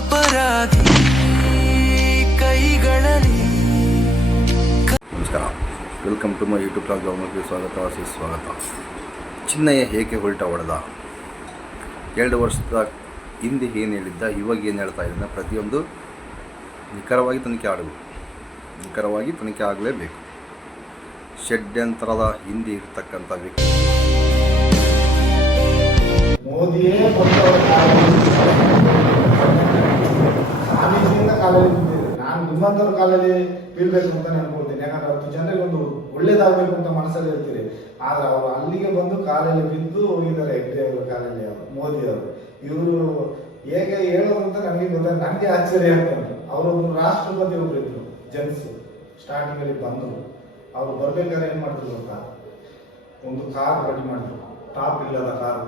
ಅಪರಾಧಿ ಕೈಗಳಲ್ಲಿ. ನಮಸ್ಕಾರ, welcome to my YouTube blog. ಗೌರ್ಮೆಂಟ್ಗೆ ಸ್ವಾಗತ. ಚಿನ್ನಯ್ಯ ಏಕೆ ಹೊಲ್ಟ ಹೊಡೆದ? 2 ವರ್ಷದ ಹಿಂದೆ ಏನು ಹೇಳಿದ್ದ, ಇವಾಗ ಏನು ಹೇಳ್ತಾ ಇದ್ದಾನೆ, ಪ್ರತಿಯೊಂದು ನಿಖರವಾಗಿ ತನಿಖೆ ಆಗಲೇಬೇಕು. ಷಡ್ಯಂತ್ರದ ಹಿಂದೆ ಇರತಕ್ಕಂಥ ವ್ಯಕ್ತಿ ಮೋದಿಯೇ ಸ್ವಾಮೀಜಿಯಿಂದ ಕಾಲಲ್ಲಿ ಬಿದ್ದಿದೆ. ನಾನು ನಿಮ್ಮಂಥವ್ರ ಕಾಲಲ್ಲಿ ಬೀಳ್ಬೇಕು ಅಂತ ಅನ್ಕೊಳ್ತೀನಿ. ಯಾಕಂದ್ರೆ 10 ಜನರಿಗೆ ಒಂದು ಒಳ್ಳೇದಾಗಬೇಕು ಅಂತ ಮನಸ್ಸಲ್ಲಿ ಇರ್ತೀರಿ. ಆದ್ರೆ ಅವರು ಅಲ್ಲಿಗೆ ಬಂದು ಕಾಲಲ್ಲಿ ಬಿದ್ದು ಹೋಗಿದ್ದಾರೆ. ಹೆಗ್ಡೆ ಅವರ ಕಾಲಲ್ಲಿ ಮೋದಿ ಅವರು. ಇವರು ಹೇಗೆ ಹೇಳೋದು ಅಂತ ನನಗೆ ಗೊತ್ತಾಗ ನನಗೆ ಆಶ್ಚರ್ಯ ಆಗ್ತದೆ. ಅವರೊಬ್ಬರು ರಾಷ್ಟ್ರಪತಿ ಒಬ್ರು ಇದ್ರು, ಜೆಂಟ್ಸ್ ಸ್ಟಾರ್ಟಿಂಗ್ ಅಲ್ಲಿ ಬಂದರು. ಅವ್ರು ಬರ್ಬೇಕಾದ್ರೆ ಏನ್ ಮಾಡಿದ್ರು ಗೊತ್ತಾ, ಒಂದು ಕಾರ್ ರೆಡಿ ಮಾಡಿದ್ರು, ಟಾಪ್ ಇಲ್ಲದ ಕಾರು.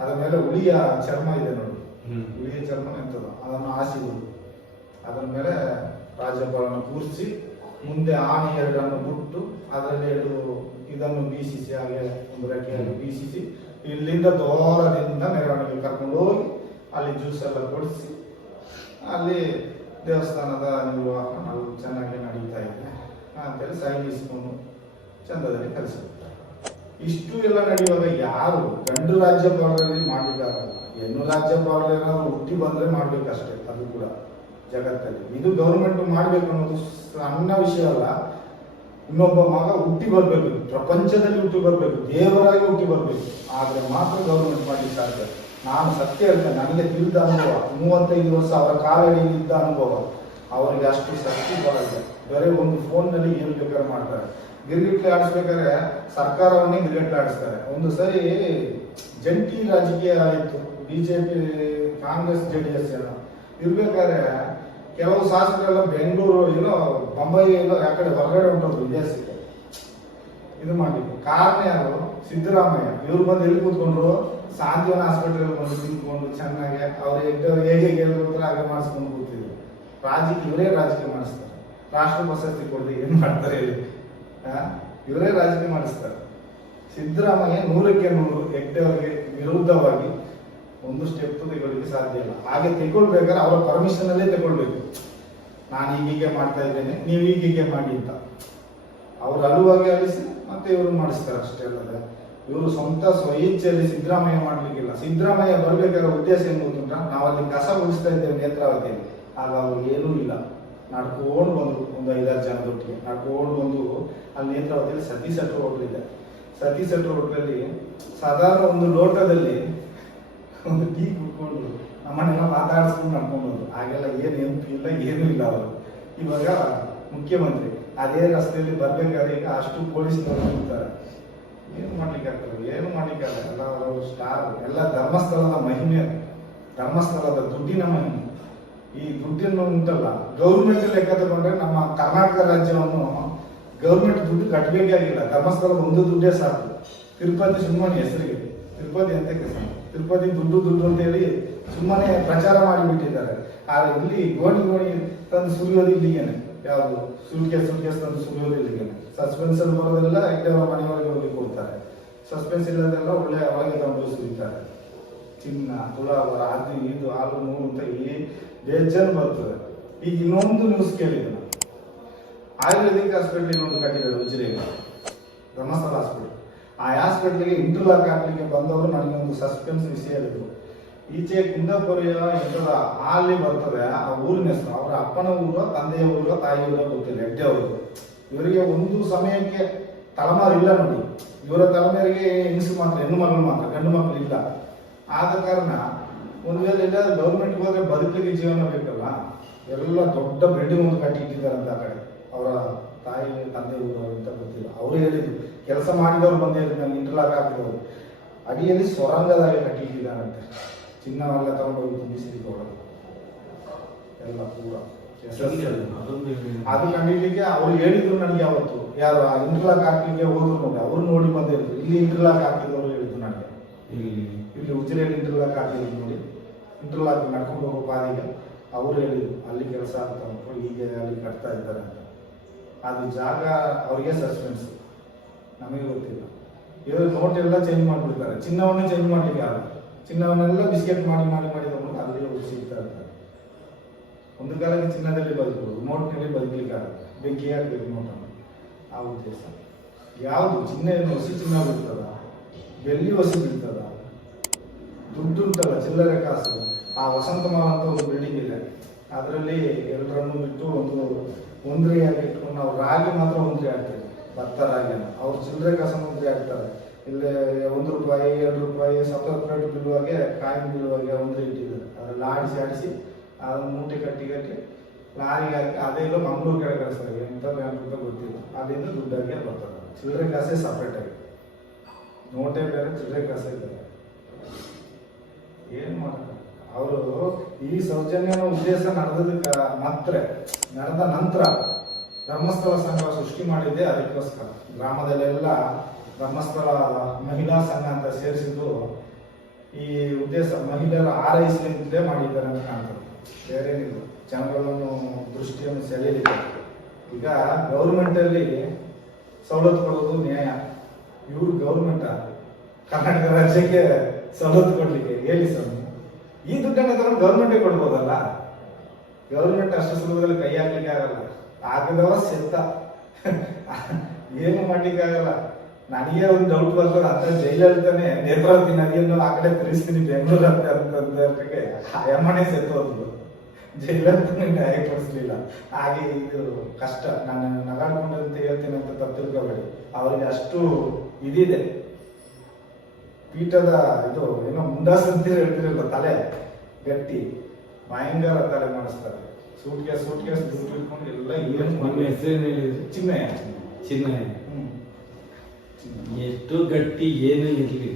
ಅದರ ಮೇಲೆ ಹುಳಿಯ ಚರ್ಮ ಇದೆ ನೋಡಿ, ಹುಳಿಯ ಚರ್ಮ ಎಂತದ ಅದನ್ನು ಹಾಸಿದ್ರು. ಅದರ ಮೇಲೆ ರಾಜ್ಯಪಾಲನ ಕೂರಿಸಿ ಮುಂದೆ ಆನೆ 2 ಬಿಟ್ಟು ಅದರಲ್ಲಿ 2 ಇದನ್ನು ಬೀಸಿಸಿ, ಹಾಗೆ ಒಂದು ರೆಕ್ಕೆಯನ್ನು ಬೀಸಿಸಿ ಇಲ್ಲಿಂದ ದೂರದಿಂದ ಮೆರವಣಿಗೆ ಕರ್ಕೊಂಡು ಹೋಗಿ ಅಲ್ಲಿ ಜ್ಯೂಸ್ ಎಲ್ಲ ಕೊಡಿಸಿ ಅಲ್ಲಿ ದೇವಸ್ಥಾನದ ನಿರ್ವಾಹನ ಚೆನ್ನಾಗಿ ನಡೀತಾ ಇದೆ ಅಂತೇಳಿ ಸೈನ್ ಇಸ್ಕೊಂಡು ಚಂದದಲ್ಲಿ ಕಲಿಸುತ್ತಾರೆ. ಇಷ್ಟು ಎಲ್ಲ ನಡೆಯುವಾಗ ಯಾರು ಗಂಡು ರಾಜ್ಯಪಾಲರಲ್ಲಿ ಮಾಡ್ಲಿಕ್ಕಾಗಲ್ಲ, ಹೆಣ್ಣು ರಾಜ್ಯಪಾಲರು ಏನಾದ್ರು ಹುಟ್ಟಿ ಬಂದ್ರೆ ಮಾಡ್ಬೇಕಷ್ಟೇ. ಅದು ಕೂಡ ಜಗತ್ತಲ್ಲಿ ಇದು ಗೌರ್ಮೆಂಟ್ ಮಾಡ್ಬೇಕು ಅನ್ನೋದು ಸಣ್ಣ ವಿಷಯ ಅಲ್ಲ. ಇನ್ನೊಬ್ಬ ಮಗ ಹುಟ್ಟಿ ಬರ್ಬೇಕು, ಪ್ರಪಂಚದಲ್ಲಿ ಹುಟ್ಟಿ ಬರ್ಬೇಕು, ದೇವರಾಗಿ ಹುಟ್ಟಿ ಬರ್ಬೇಕು, ಆದ್ರೆ ಮಾತ್ರ ಗೌರ್ಮೆಂಟ್ ಮಾಡ್ಲಿಕ್ಕೆ ಸಾಧ್ಯ. ನಾನು ಸತ್ಯ ಹೇಳ್ತೇನೆ, ನನಗೆ ತಿಳಿದ ಅನುಭವ, 35 ವರ್ಷ ಅವರ ಕಾಲಡಿಯಲ್ಲಿದ್ದ ಅನುಭವ. ಅವರಿಗೆ ಅಷ್ಟು ಶಕ್ತಿ ಬರಲ್ಲ. ಬೇರೆ ಒಂದು ಫೋನ್ನಲ್ಲಿ ಏನು ಬೇಕಾದ್ರೆ ಮಾಡ್ತಾರೆ. ಗಿರ್ಗಿಟ್ಲೆ ಆಡಿಸ್ಬೇಕಾದ್ರೆ ಸರ್ಕಾರವನ್ನೇ ಗಿರ್ಗಿಟ್ಲೆ ಆಡಿಸ್ತಾರೆ. ಒಂದು ಸರಿ ಜಂಟಿ ರಾಜಕೀಯ ಆಯಿತು, ಬಿಜೆಪಿ ಕಾಂಗ್ರೆಸ್ JDS ಏನೋ ಇರ್ಬೇಕಾದ್ರೆ ಕೆಲವು ಶಾಸಕರೆಲ್ಲ ಬೆಂಗಳೂರು ಏನೋ ಮುಂಬೈ ಏನೋ ಯಾಕಡೆ ಹೊರಗಡೆ ಉಂಟೋದು ವಿದೇಶಕ್ಕೆ. ಇದು ಮಾಡ್ಲಿಕ್ಕೆ ಕಾರಣ ಯಾರು? ಸಿದ್ದರಾಮಯ್ಯ. ಇವ್ರು ಬಂದು ಎಲ್ಲಿ ಕೂತ್ಕೊಂಡ್ರು? ಸಾಂತ್ವನ ಹಾಸ್ಪಿಟಲ್ ಬಂದು ನಿಂತ್ಕೊಂಡು ಚೆನ್ನಾಗಿ ಅವ್ರು ಹೇಗೆ ಹೇಳ್ಕೊಡ್ತಾರೆ ಹಾಗೆ ಮಾಡಿಸ್ಕೊಂಡು ಕೂತಿದ್ರು. ಇವರೇ ರಾಜಕೀಯ ಮಾಡಿಸ್ತಾರೆ. ರಾಷ್ಟ್ರ ಪ್ರಶಸ್ತಿ ಕೊಡದೆ ಏನ್ ಮಾಡ್ತಾರೆ ಹೇಳಿ? ಇವರೇ ರಾಜಕೀಯ ಮಾಡಿಸ್ತಾರೆ. ಸಿದ್ದರಾಮಯ್ಯ 100ಕ್ಕೆ 100 ಹೆಗ್ಡೆ ಅವರಿಗೆ ವಿರುದ್ಧವಾಗಿ ಒಂದು ಸ್ಟೆಪ್ ತೆಗೊಳ್ಳಿಕ್ಕೆ ಸಾಧ್ಯ ಇಲ್ಲ. ಹಾಗೆ ತೆಗೊಳ್ಬೇಕಾದ್ರೆ ಅವರ ಪರ್ಮಿಷನ್ ಅಲ್ಲೇ ತಗೊಳ್ಬೇಕು. ನಾನು ಹೀಗೆ ಮಾಡ್ತಾ ಇದ್ದೇನೆ, ನೀವು ಹೀಗೆ ಮಾಡಿ ಅಂತ ಅವ್ರು ಅಳುವಾಗಿ ಅಲಿಸಿ ಮತ್ತೆ ಇವರು ಮಾಡಿಸ್ತಾರೆ ಅಷ್ಟೇ ಅಲ್ಲದೆ ಇವರು ಸ್ವಂತ ಸ್ವಇಚ್ಛೆಯಲ್ಲಿ ಸಿದ್ದರಾಮಯ್ಯ ಮಾಡ್ಲಿಕ್ಕಿಲ್ಲ. ಸಿದ್ದರಾಮಯ್ಯ ಬರ್ಬೇಕಾದ್ರೆ ಉದ್ದೇಶ ಏನು ಗೊತ್ತುಂಟ? ನಾವಲ್ಲಿ ಕಸ ಉಳಿಸ್ತಾ ಇದ್ದೇವೆ ನೇತ್ರಾವತಿಯಲ್ಲಿ, ಆಗ ಅವ್ರು ಏನೂ ಇಲ್ಲ. ನಡ್ಕೊಂಡು ಬಂದ್ರು, ಒಂದು 5-6 ಜನದೊಟ್ಟಿಗೆ ನಡ್ಕೊಂಡು ಬಂದು ಅಲ್ಲಿ ನೇತ್ರಾವತಿಯಲ್ಲಿ ಸತೀಶ್ ಶೆಟ್ರ್ ಹೋಟ್ಲ್ ಇದೆ. ಸತೀಶ್ ಶೆಟ್ರ್ ಹೋಟ್ಲಲ್ಲಿ ಸಾಧಾರಣ ಒಂದು ಲೋಟದಲ್ಲಿ ಒಂದು ಟೀ ಕುಡ್ಕೊಂಡು ನಮ್ಮನ್ನೆಲ್ಲ ಮಾತಾಡಿಸ್ಕೊಂಡು ನಡ್ಕೊಂಡು ಬಂದ್ರು. ಹಾಗೆಲ್ಲ ಏನು ನೆನಪು ಇಲ್ಲ, ಏನೂ ಇಲ್ಲ. ಅವರು ಇವಾಗ ಮುಖ್ಯಮಂತ್ರಿ ಅದೇ ರಸ್ತೆಯಲ್ಲಿ ಬರ್ಬೇಕಾದ್ರೆ ಈಗ ಅಷ್ಟು ಪೊಲೀಸ್ನವರು ಇರ್ತಾರೆ. ಏನು ಮಾಡ್ಲಿಕ್ಕೆ ಆಗ್ತದೆ? ಏನು ಮಾಡ್ಲಿಕ್ಕೆ ಆಗಲ್ಲ. ಎಲ್ಲ ಅವರು ಸ್ಟಾರ್, ಎಲ್ಲ ಧರ್ಮಸ್ಥಳದ ಮಹಿಮೆ, ಧರ್ಮಸ್ಥಳದ ದುಡ್ಡಿನ ಮಹಿಮೆ. ಈ ದುಡ್ಡನ್ನು ಉಂಟಲ್ಲ, ಗೌರ್ಮೆಂಟ್ ಲೆಕ್ಕ ತಗೊಂಡ್ರೆ ನಮ್ಮ ಕರ್ನಾಟಕ ರಾಜ್ಯವನ್ನು ಗೌರ್ಮೆಂಟ್ ದುಡ್ಡು ಕಟ್ಟಬೇಕಾಗಿಲ್ಲ. ಧರ್ಮಸ್ಥಳದ ಒಂದು ದುಡ್ಡೇ ಸಾಕು. ತಿರುಪತಿ ಸುಮ್ಮನೆ ಹೆಸರಿಗೆ, ತಿರುಪತಿ ಅಂತ ತಿರುಪತಿ ದುಡ್ಡು ಅಂತ ಹೇಳಿ ಸುಮ್ಮನೆ ಪ್ರಚಾರ ಮಾಡಿಬಿಟ್ಟಿದ್ದಾರೆ. ಆದ್ರೆ ಇಲ್ಲಿ ಗೋಣಿ ತಂದು ಸುರಿಯೋದು ಇಲ್ಲಿಗೇನೆ. ಯಾವುದು ಸುಟ್ಕೇಸ್ ತಂದು ಸುರಿಯೋದು ಇಲ್ಲಿಗೇನೆ. ಸಸ್ಪೆನ್ಸ್ ಅಲ್ಲಿ ಬರೋದೆಲ್ಲ ಹೆಗ್ಡೆಯವರ ಮನೆಯೊಳಗೆ ಹೋಗಿ ಕೊಡ್ತಾರೆ. ಸಸ್ಪೆನ್ಸ್ ಇಲ್ಲದೆಲ್ಲ ಒಳಗೆ ತಂದು ಸುರಿತಾರೆ. ಚಿನ್ನ, ತುಲಾಭರ, ಅದು ಇದು ಹಾಲು ನೋವು ಅಂತ ಈ ಬೇಜಾನ್ ಬರ್ತದೆ. ಈಗ ಇನ್ನೊಂದು ನ್ಯೂಸ್ ಕೇಳಿದ್ರು, ಆಯುರ್ವೇದಿಕ್ ಹಾಸ್ಪಿಟಲ್ ಇನ್ನೊಂದು ಕಟ್ಟಿದ್ದಾರೆ ಉಜಿರೆಗೆ, ಧರ್ಮಸ್ಥಳ ಹಾಸ್ಪಿಟಲ್. ಆ ಹಾಸ್ಪಿಟ್ಲಿಗೆ ಇಂಟರ್ಲಾಕ್ ಹಾಕ್ಲಿಕ್ಕೆ ಬಂದವರು ನನಗೊಂದು ಸಸ್ಪೆನ್ಸ್ ವಿಷಯ ಹೇಳಿದ್ರು. ಈಚೆ ಕುಂದಾಪುರ ಎಂಟದ ಅಲ್ಲಿ ಬರ್ತದೆ ಆ ಊರಿನ ಹೆಸರು. ಅವರ ಅಪ್ಪನ ಊರು, ತಂದೆಯ ಊರು, ತಾಯಿ ಊರ ಗೊತ್ತಿಲ್ಲ. ಹೆಗ್ಡೆ ಅವರು ಇವರಿಗೆ ಒಂದು ಸಮಯಕ್ಕೆ ತಲೆಮಾರು ಇಲ್ಲ ನೋಡಿ. ಇವರ ತಲೆಮಾರಿಗೆ ಹೆಂಗಸು ಮಾತ್ರ, ಹೆಣ್ಣು ಮಕ್ಕಳು ಮಾತ್ರ, ಗಂಡು ಮಕ್ಕಳು ಇಲ್ಲ. ಆದ ಕಾರಣ ಒಂದು ವೇಳೆ ಎಲ್ಲಾದ್ರೂ ಗೌರ್ಮೆಂಟ್ ಹೋದ್ರೆ ಬದುಕಲಿಕ್ಕೆ ಜೀವನ ಬೇಕಲ್ಲ, ಎಲ್ಲ ದೊಡ್ಡ ಬಿಲ್ಡಿಂಗ್ ಒಂದು ಕಟ್ಟಿ ಇಟ್ಟಿದ್ದಾರೆ ಅಂತ. ಆ ಕಡೆ ಅವರ ತಾಯಿ ತಂದೆ ಊರು ಅಂತ ಗೊತ್ತಿಲ್ಲ. ಅವರು ಹೇಳಿದ್ರು, ಕೆಲಸ ಮಾಡಿದವರು ಬಂದೇ ನಾನು ಇಂಟರ್ಲಾಕ್ ಹಾಕಿದವರು ಅಡಿಯಲ್ಲಿ ಸೊರಂಗದಾಗೆ ಕಟ್ಟಿ ಇಟ್ಟಿದ್ದಾರಂತೆ. ಚಿನ್ನವೆಲ್ಲ ತಗೊಂಡೋಗಿ ತುಂಬಿಸಲಿಕ್ಕೆ ಹೊಡೋದು ಎಲ್ಲ ಪೂರ ಅದು ಕಂಡಿಡ್ಲಿಕ್ಕೆ ಅವ್ರು ಹೇಳಿದ್ರು ನನಗೆ. ಅವತ್ತು ಯಾರು ಇಂಟರ್ಲಾಕ್ ಹಾಕ್ಲಿಕ್ಕೆ ಹೋದ್ರು ನೋಡಿ, ಅವ್ರು ನೋಡಿ ಬಂದಿದ್ರು. ಇಲ್ಲಿ ಇಂಟರ್ಲಾಕ್ ಹಾಕಿದವರು ಹೇಳಿದ್ರು ನನಗೆ, ಇಲ್ಲಿ ಉಜಿರೆಯಲ್ಲಿ ಇಂಟರ್ಲಾಕ್ ಹಾಕಿದ್ರು ನೋಡಿ, ಇಂಟರ್ಲಾಕ್ ನಡ್ಕೊಂಡು ಹೋಗೋ ಪಾದಿಗೆ ಅವ್ರು ಹೇಳಿದ್ರು ಅಲ್ಲಿ ಕೆಲಸ ಆಗ್ತಾ ಉಂಟು, ಹೀಗೆ ಅಲ್ಲಿ ಕಟ್ತಾ ಇದ್ದಾರೆ ಅಂತ. ಅದು ಜಾಗ ಅವ್ರಿಗೆ ಸಸ್ಪೆನ್ಸ್, ನಮಗೆ ಗೊತ್ತಿಲ್ಲ. ಇವರು ನೋಟ್ ಎಲ್ಲ ಚೇಂಜ್ ಮಾಡಿಬಿಡ್ತಾರೆ. ಚಿನ್ನವನ್ನೇ ಚೇಂಜ್ ಮಾಡ್ಲಿಕ್ಕೆ ಆಗಲ್ಲ. ಚಿನ್ನವನ್ನೆಲ್ಲ ಬಿಸ್ಕೆಟ್ ಮಾಡಿ ತಗೊಂಡು ಅಲ್ಲಿ ಸಿಗ್ತಾ ಇರ್ತಾರೆ. ಒಂದು ಕಾಲಕ್ಕೆ ಚಿನ್ನದಲ್ಲಿ ಬದುಕುವುದು, ನೋಟ್ನಲ್ಲಿ ಬದುಕಲಿಕ್ಕೆ ಆಗಲ್ಲ, ಬೆಂಕಿ ಹಾಕಬೇಕು ನೋಟನ್ನು. ಆ ಉದ್ದೇಶ ಯಾವುದು? ಚಿನ್ನ ಏನು ಹೊಸಿ ಚಿನ್ನ ಬೀಳ್ತದ, ಬೆಳ್ಳಿ ಹೊಸಿ ಬೀಳ್ತದ, ದುಡ್ಡು ಉಂಟಲ್ಲ, ಚಿಲ್ಲರೆ ಕಾಸು. ಆ ವಸಂತಮಾಲ ಅಂತ ಒಂದು ಬಿಲ್ಡಿಂಗ್ ಇದೆ, ಅದರಲ್ಲಿ ಎಲ್ಲರನ್ನು ಬಿಟ್ಟು ಒಂದ್ರಿಯಾಗಿ ಇಟ್ಕೊಂಡು ನಾವು ರಾಗಿ ಮಾತ್ರ ಒಂದ್ರಿ ಹಾಕ್ತೇವೆ, ಭತ್ತ ರಾಗಿಯನ್ನು. ಅವ್ರು ಚಿಲ್ಲರೆ ಕಾಸು ಒಂದ್ರಿ ಹಾಕ್ತಾರೆ. ಇಲ್ಲೇ ₹1 ₹2 ಸಪ್ರೇಟ್ ಬೀಳುವಾಗೆ, ಕಾಯಿನ್ ಬೀಳುವಾಗೆ ಒಂದ್ರಿ ಇಟ್ಟಿದ್ದಾರೆ. ಅದರಲ್ಲಿ ಆಡಿಸಿ ಅದನ್ನು ಮೂಟೆ ಕಟ್ಟಿ ಲಾರಿಗೆ ಹಾಕಿ ಅದೇ ಇಲ್ಲ ಮಂಗಳೂರು ಕಡೆ ಕಳಿಸ್ತಾರೆ. ಎಂತ ಬ್ಯಾಂಕ್ ಅಂತ ಗೊತ್ತಿಲ್ಲ, ಅಲ್ಲಿಂದ ದುಡ್ಡಾಗಿ ಬರ್ತದೆ. ಚಿಲ್ಲರೆ ಕಾಸೇ ಸಪ್ರೇಟ್ ಆಗಿ, ನೋಟೇ ಬೇರೆ, ಚಿಲ್ಲರೆ ಕಾಸೇ ಬೇರೆ. ಏನು ಮಾಡ್ತಾರೆ ಅವರು? ಈ ಸೌಜನ್ಯನ ಉದ್ದೇಶ ನಡೆದ ನಂತರ ಧರ್ಮಸ್ಥಳ ಸಂಘ ಸೃಷ್ಟಿ ಮಾಡಿದ್ದೆ ಅದಕ್ಕೋಸ್ಕರ. ಗ್ರಾಮದಲ್ಲೆಲ್ಲ ಧರ್ಮಸ್ಥಳ ಮಹಿಳಾ ಸಂಘ ಅಂತ ಸೇರಿಸಿದ್ದು ಈ ಉದ್ದೇಶ, ಮಹಿಳೆಯರ ಆರೈಸಲಿಂದಲೇ ಮಾಡಿದ್ದಾರೆ ಅಂತ ಕಾಣ್ತದೆ, ಬೇರೇನಿಲ್ಲ. ಜನಗಳನ್ನು ದೃಷ್ಟಿಯನ್ನು ಸೆಳೆಯಲಿಕ್ಕೆ. ಈಗ ಗೌರ್ಮೆಂಟಲ್ಲಿ ಸವಲತ್ತು ಕೊಡೋದು ನ್ಯಾಯ. ಇವರು ಗೌರ್ಮೆಂಟ್ ಕರ್ನಾಟಕ ರಾಜ್ಯಕ್ಕೆ ಸವಲತ್ತು ಕೊಡ್ಲಿಕ್ಕೆ ಹೇಳಿ ಸ್ವಾಮಿ, ಈ ದುಡ್ಡನ್ನು ತಗೊಂಡು ಗೌರ್ಮೆಂಟೇ ಕೊಡ್ಬೋದಲ್ಲ. ಗೌರ್ಮೆಂಟ್ ಅಷ್ಟು ಸುಲಭದಲ್ಲಿ ಕೈ ಹಾಕ್ಲಿಕ್ಕೆ ಆಗಲ್ಲ, ಆಗದವ ಸೆತ್ತ ಏನು ಮಾಡ್ಲಿಕ್ಕೆ ಆಗಲ್ಲ. ನನಗೆ ಒಂದು ಡೌಟ್ ಬರ್ತದೆ, ಅಂತ ಜೈಲಲ್ಲಿತಾನೆ ನೇತ್ರಾವತಿ ನದಿಯನ್ನು ಆ ಕಡೆ ತಿರುಗಿಸ್ತೀನಿ ಬೆಂಗಳೂರು ಅಂತಕ್ಕೆ ಯಮನೆ ಸೆತ್ತೋದು, ಜೈಲಲ್ಲಿ ನ್ಯಾಯ ಕೊಡಿಸ್ಲಿಲ್ಲ. ಹಾಗೆ ಇದು ಕಷ್ಟ. ನಾನು ನಗಾಡ್ಕೊಂಡಂತ ಹೇಳ್ತೀನಿ ಅಂತ ತಪ್ಪು ತಿಳ್ಕೊಬೇಡಿ. ಅವರಿಗೆ ಅಷ್ಟು ಇದಿದೆ, ಪೀಠದ ಇದು ಏನೋ ಮುಂಡಾಸ್ ಅಂತ ಹೇಳ್ತಿರಲ್ಲ, ತಲೆ ಗಟ್ಟಿ, ಭಯಂಕರ ತಲೆ ಮಾಡಿಸ್ತಾರೆ. ಸೂಟ್ ಕೇಸ್ ದುಡ್ಡು ಇಟ್ಕೊಂಡು ಎಲ್ಲ ಚಿನ್ನಯ್ಯ. ಎಷ್ಟು ಗಟ್ಟಿ ಏನು ಇರಲಿ,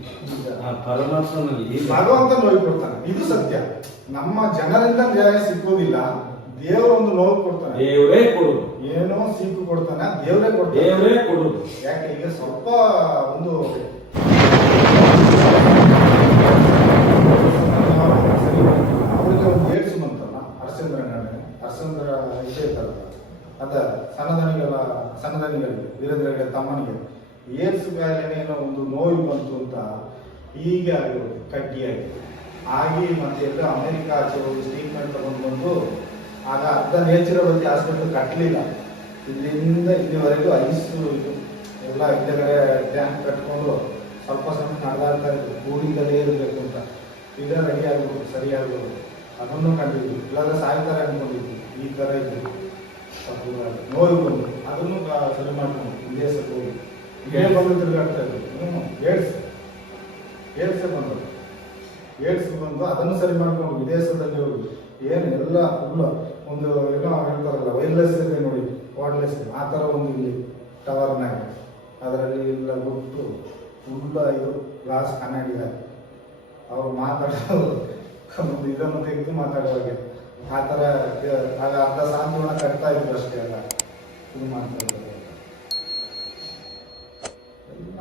ಆ ಪರಮಾತ್ಮನಲ್ಲಿ ಭಗವಂತ ನೋವು ಕೊಡ್ತಾನೆ. ಇದು ಸತ್ಯ. ನಮ್ಮ ಜನರಿಂದ ನ್ಯಾಯ ಸಿಕ್ಕೋದಿಲ್ಲ, ದೇವರೊಂದು ನೋವು ಕೊಡ್ತಾನೆ. ದೇವರೇ ಕೊಡುದು, ಏನೋ ಸಿಕ್ಕು ಕೊಡ್ತಾನೆ, ದೇವರೇ ಕೊಡುದು. ಯಾಕೆ ಈಗ ಸ್ವಲ್ಪ ಒಂದು ಅವರಿಗೆ ಒಂದು ಏಡ್ಸ್ ಬಂತಲ್ಲ, ಅರಸಂದ್ರ ಇದೇ ಇತ್ತಲ್ಲ, ಅದ ಸಣ್ಣದನಿಗಳಿಗೆ ವೀರೇಂದ್ರಗೆ ತಮ್ಮನಿಗೆ ಏಡ್ಸ್ ಕಾಯಿಲೆನೇ ಏನೋ ಒಂದು ನೋವು ಬಂತು ಅಂತ ಹೀಗೆ ಆಗಿರೋದು, ಕಡ್ಡಿಯಾಗಿ ಆಗಿ ಮತ್ತೆ ಎಲ್ಲ ಅಮೆರಿಕ ಆಚೆ ಹೋಗಿ ಟ್ರೀಟ್ಮೆಂಟ್ ತಗೊಂಡು ಆಗ ಅರ್ಧ ನೇಚುರೋಪತಿ ಹಾಸ್ಪಿಟಲ್ ಕಟ್ಟಲಿಲ್ಲ. ಇಲ್ಲಿಂದ ಇಲ್ಲಿವರೆಗೂ ಐಸು ಇದು ಎಲ್ಲ ಹಿಂದೆಗಡೆ ಟ್ಯಾಂಕ್ ಕಟ್ಕೊಂಡು ಸ್ವಲ್ಪ ನಡೆದಾಡ್ತಾ ಇದ್ರು, ಕೂಡಿಂದಲೇ ಇರಬೇಕು ಅಂತ. ಈಗ ರೆಡಿ ಆಗ್ಬೋದು, ಸರಿ ಆಗ್ಬೋದು, ಅದನ್ನು ಕಂಡಿದ್ವಿ. ಇಲ್ಲಾಂದ್ರೆ ಸಾಯ್ತಾರೆ ಅನ್ಕೊಂಡಿದ್ವಿ. ಈ ಥರ ಇದ್ರು, ನೋವು ಬಂದು ಅದನ್ನು ಸರಿ ಮಾಡ್ಕೊಂಡು ವಿದೇಶಕ್ಕೆ ಹೋಗಿ ಇದೇ ಬಂದು ತಿರುಗಾಡ್ತಾ ಇದ್ರು. ಏಡ್ಸ್ ಬಂದು ಅದನ್ನು ಸರಿ ಮಾಡ್ಕೊಂಡು ವಿದೇಶದಲ್ಲಿ ಹೋಗಿ ಏನು ಎಲ್ಲ ಫುಲ್ ಒಂದು ಏನೋ ಹೇಳ್ತಾರಲ್ಲ, ವೈರ್ಲೆಸ್ ಇದೆ ನೋಡಿ, ವಾರ್ಡ್ಲೆಸ್, ಆ ಥರ ಒಂದು ಇಲ್ಲಿ ಟವರ್ನಾಗ ಅದರಲ್ಲಿ ಎಲ್ಲ ಗೊತ್ತು ಫುಲ್ಲ ಇದು ಗ್ಲಾಸ್ ಕನ್ನಡಿಗ ಅವ್ರು ಮಾತಾಡೋದು ಒಂದು ಇದನ್ನು ತೆಗೆದು ಮಾತಾಡುವಾಗೆ ಆ ಥರ. ಆಗ ಅರ್ಧ ಸಾಂತ್ವನ ಕಟ್ತಾ ಇದ್ರು ಅಷ್ಟೇ, ಎಲ್ಲ ಇದು ಮಾಡ್ತಾ ಇದ್ದಾರೆ. ಎಲ್ಲ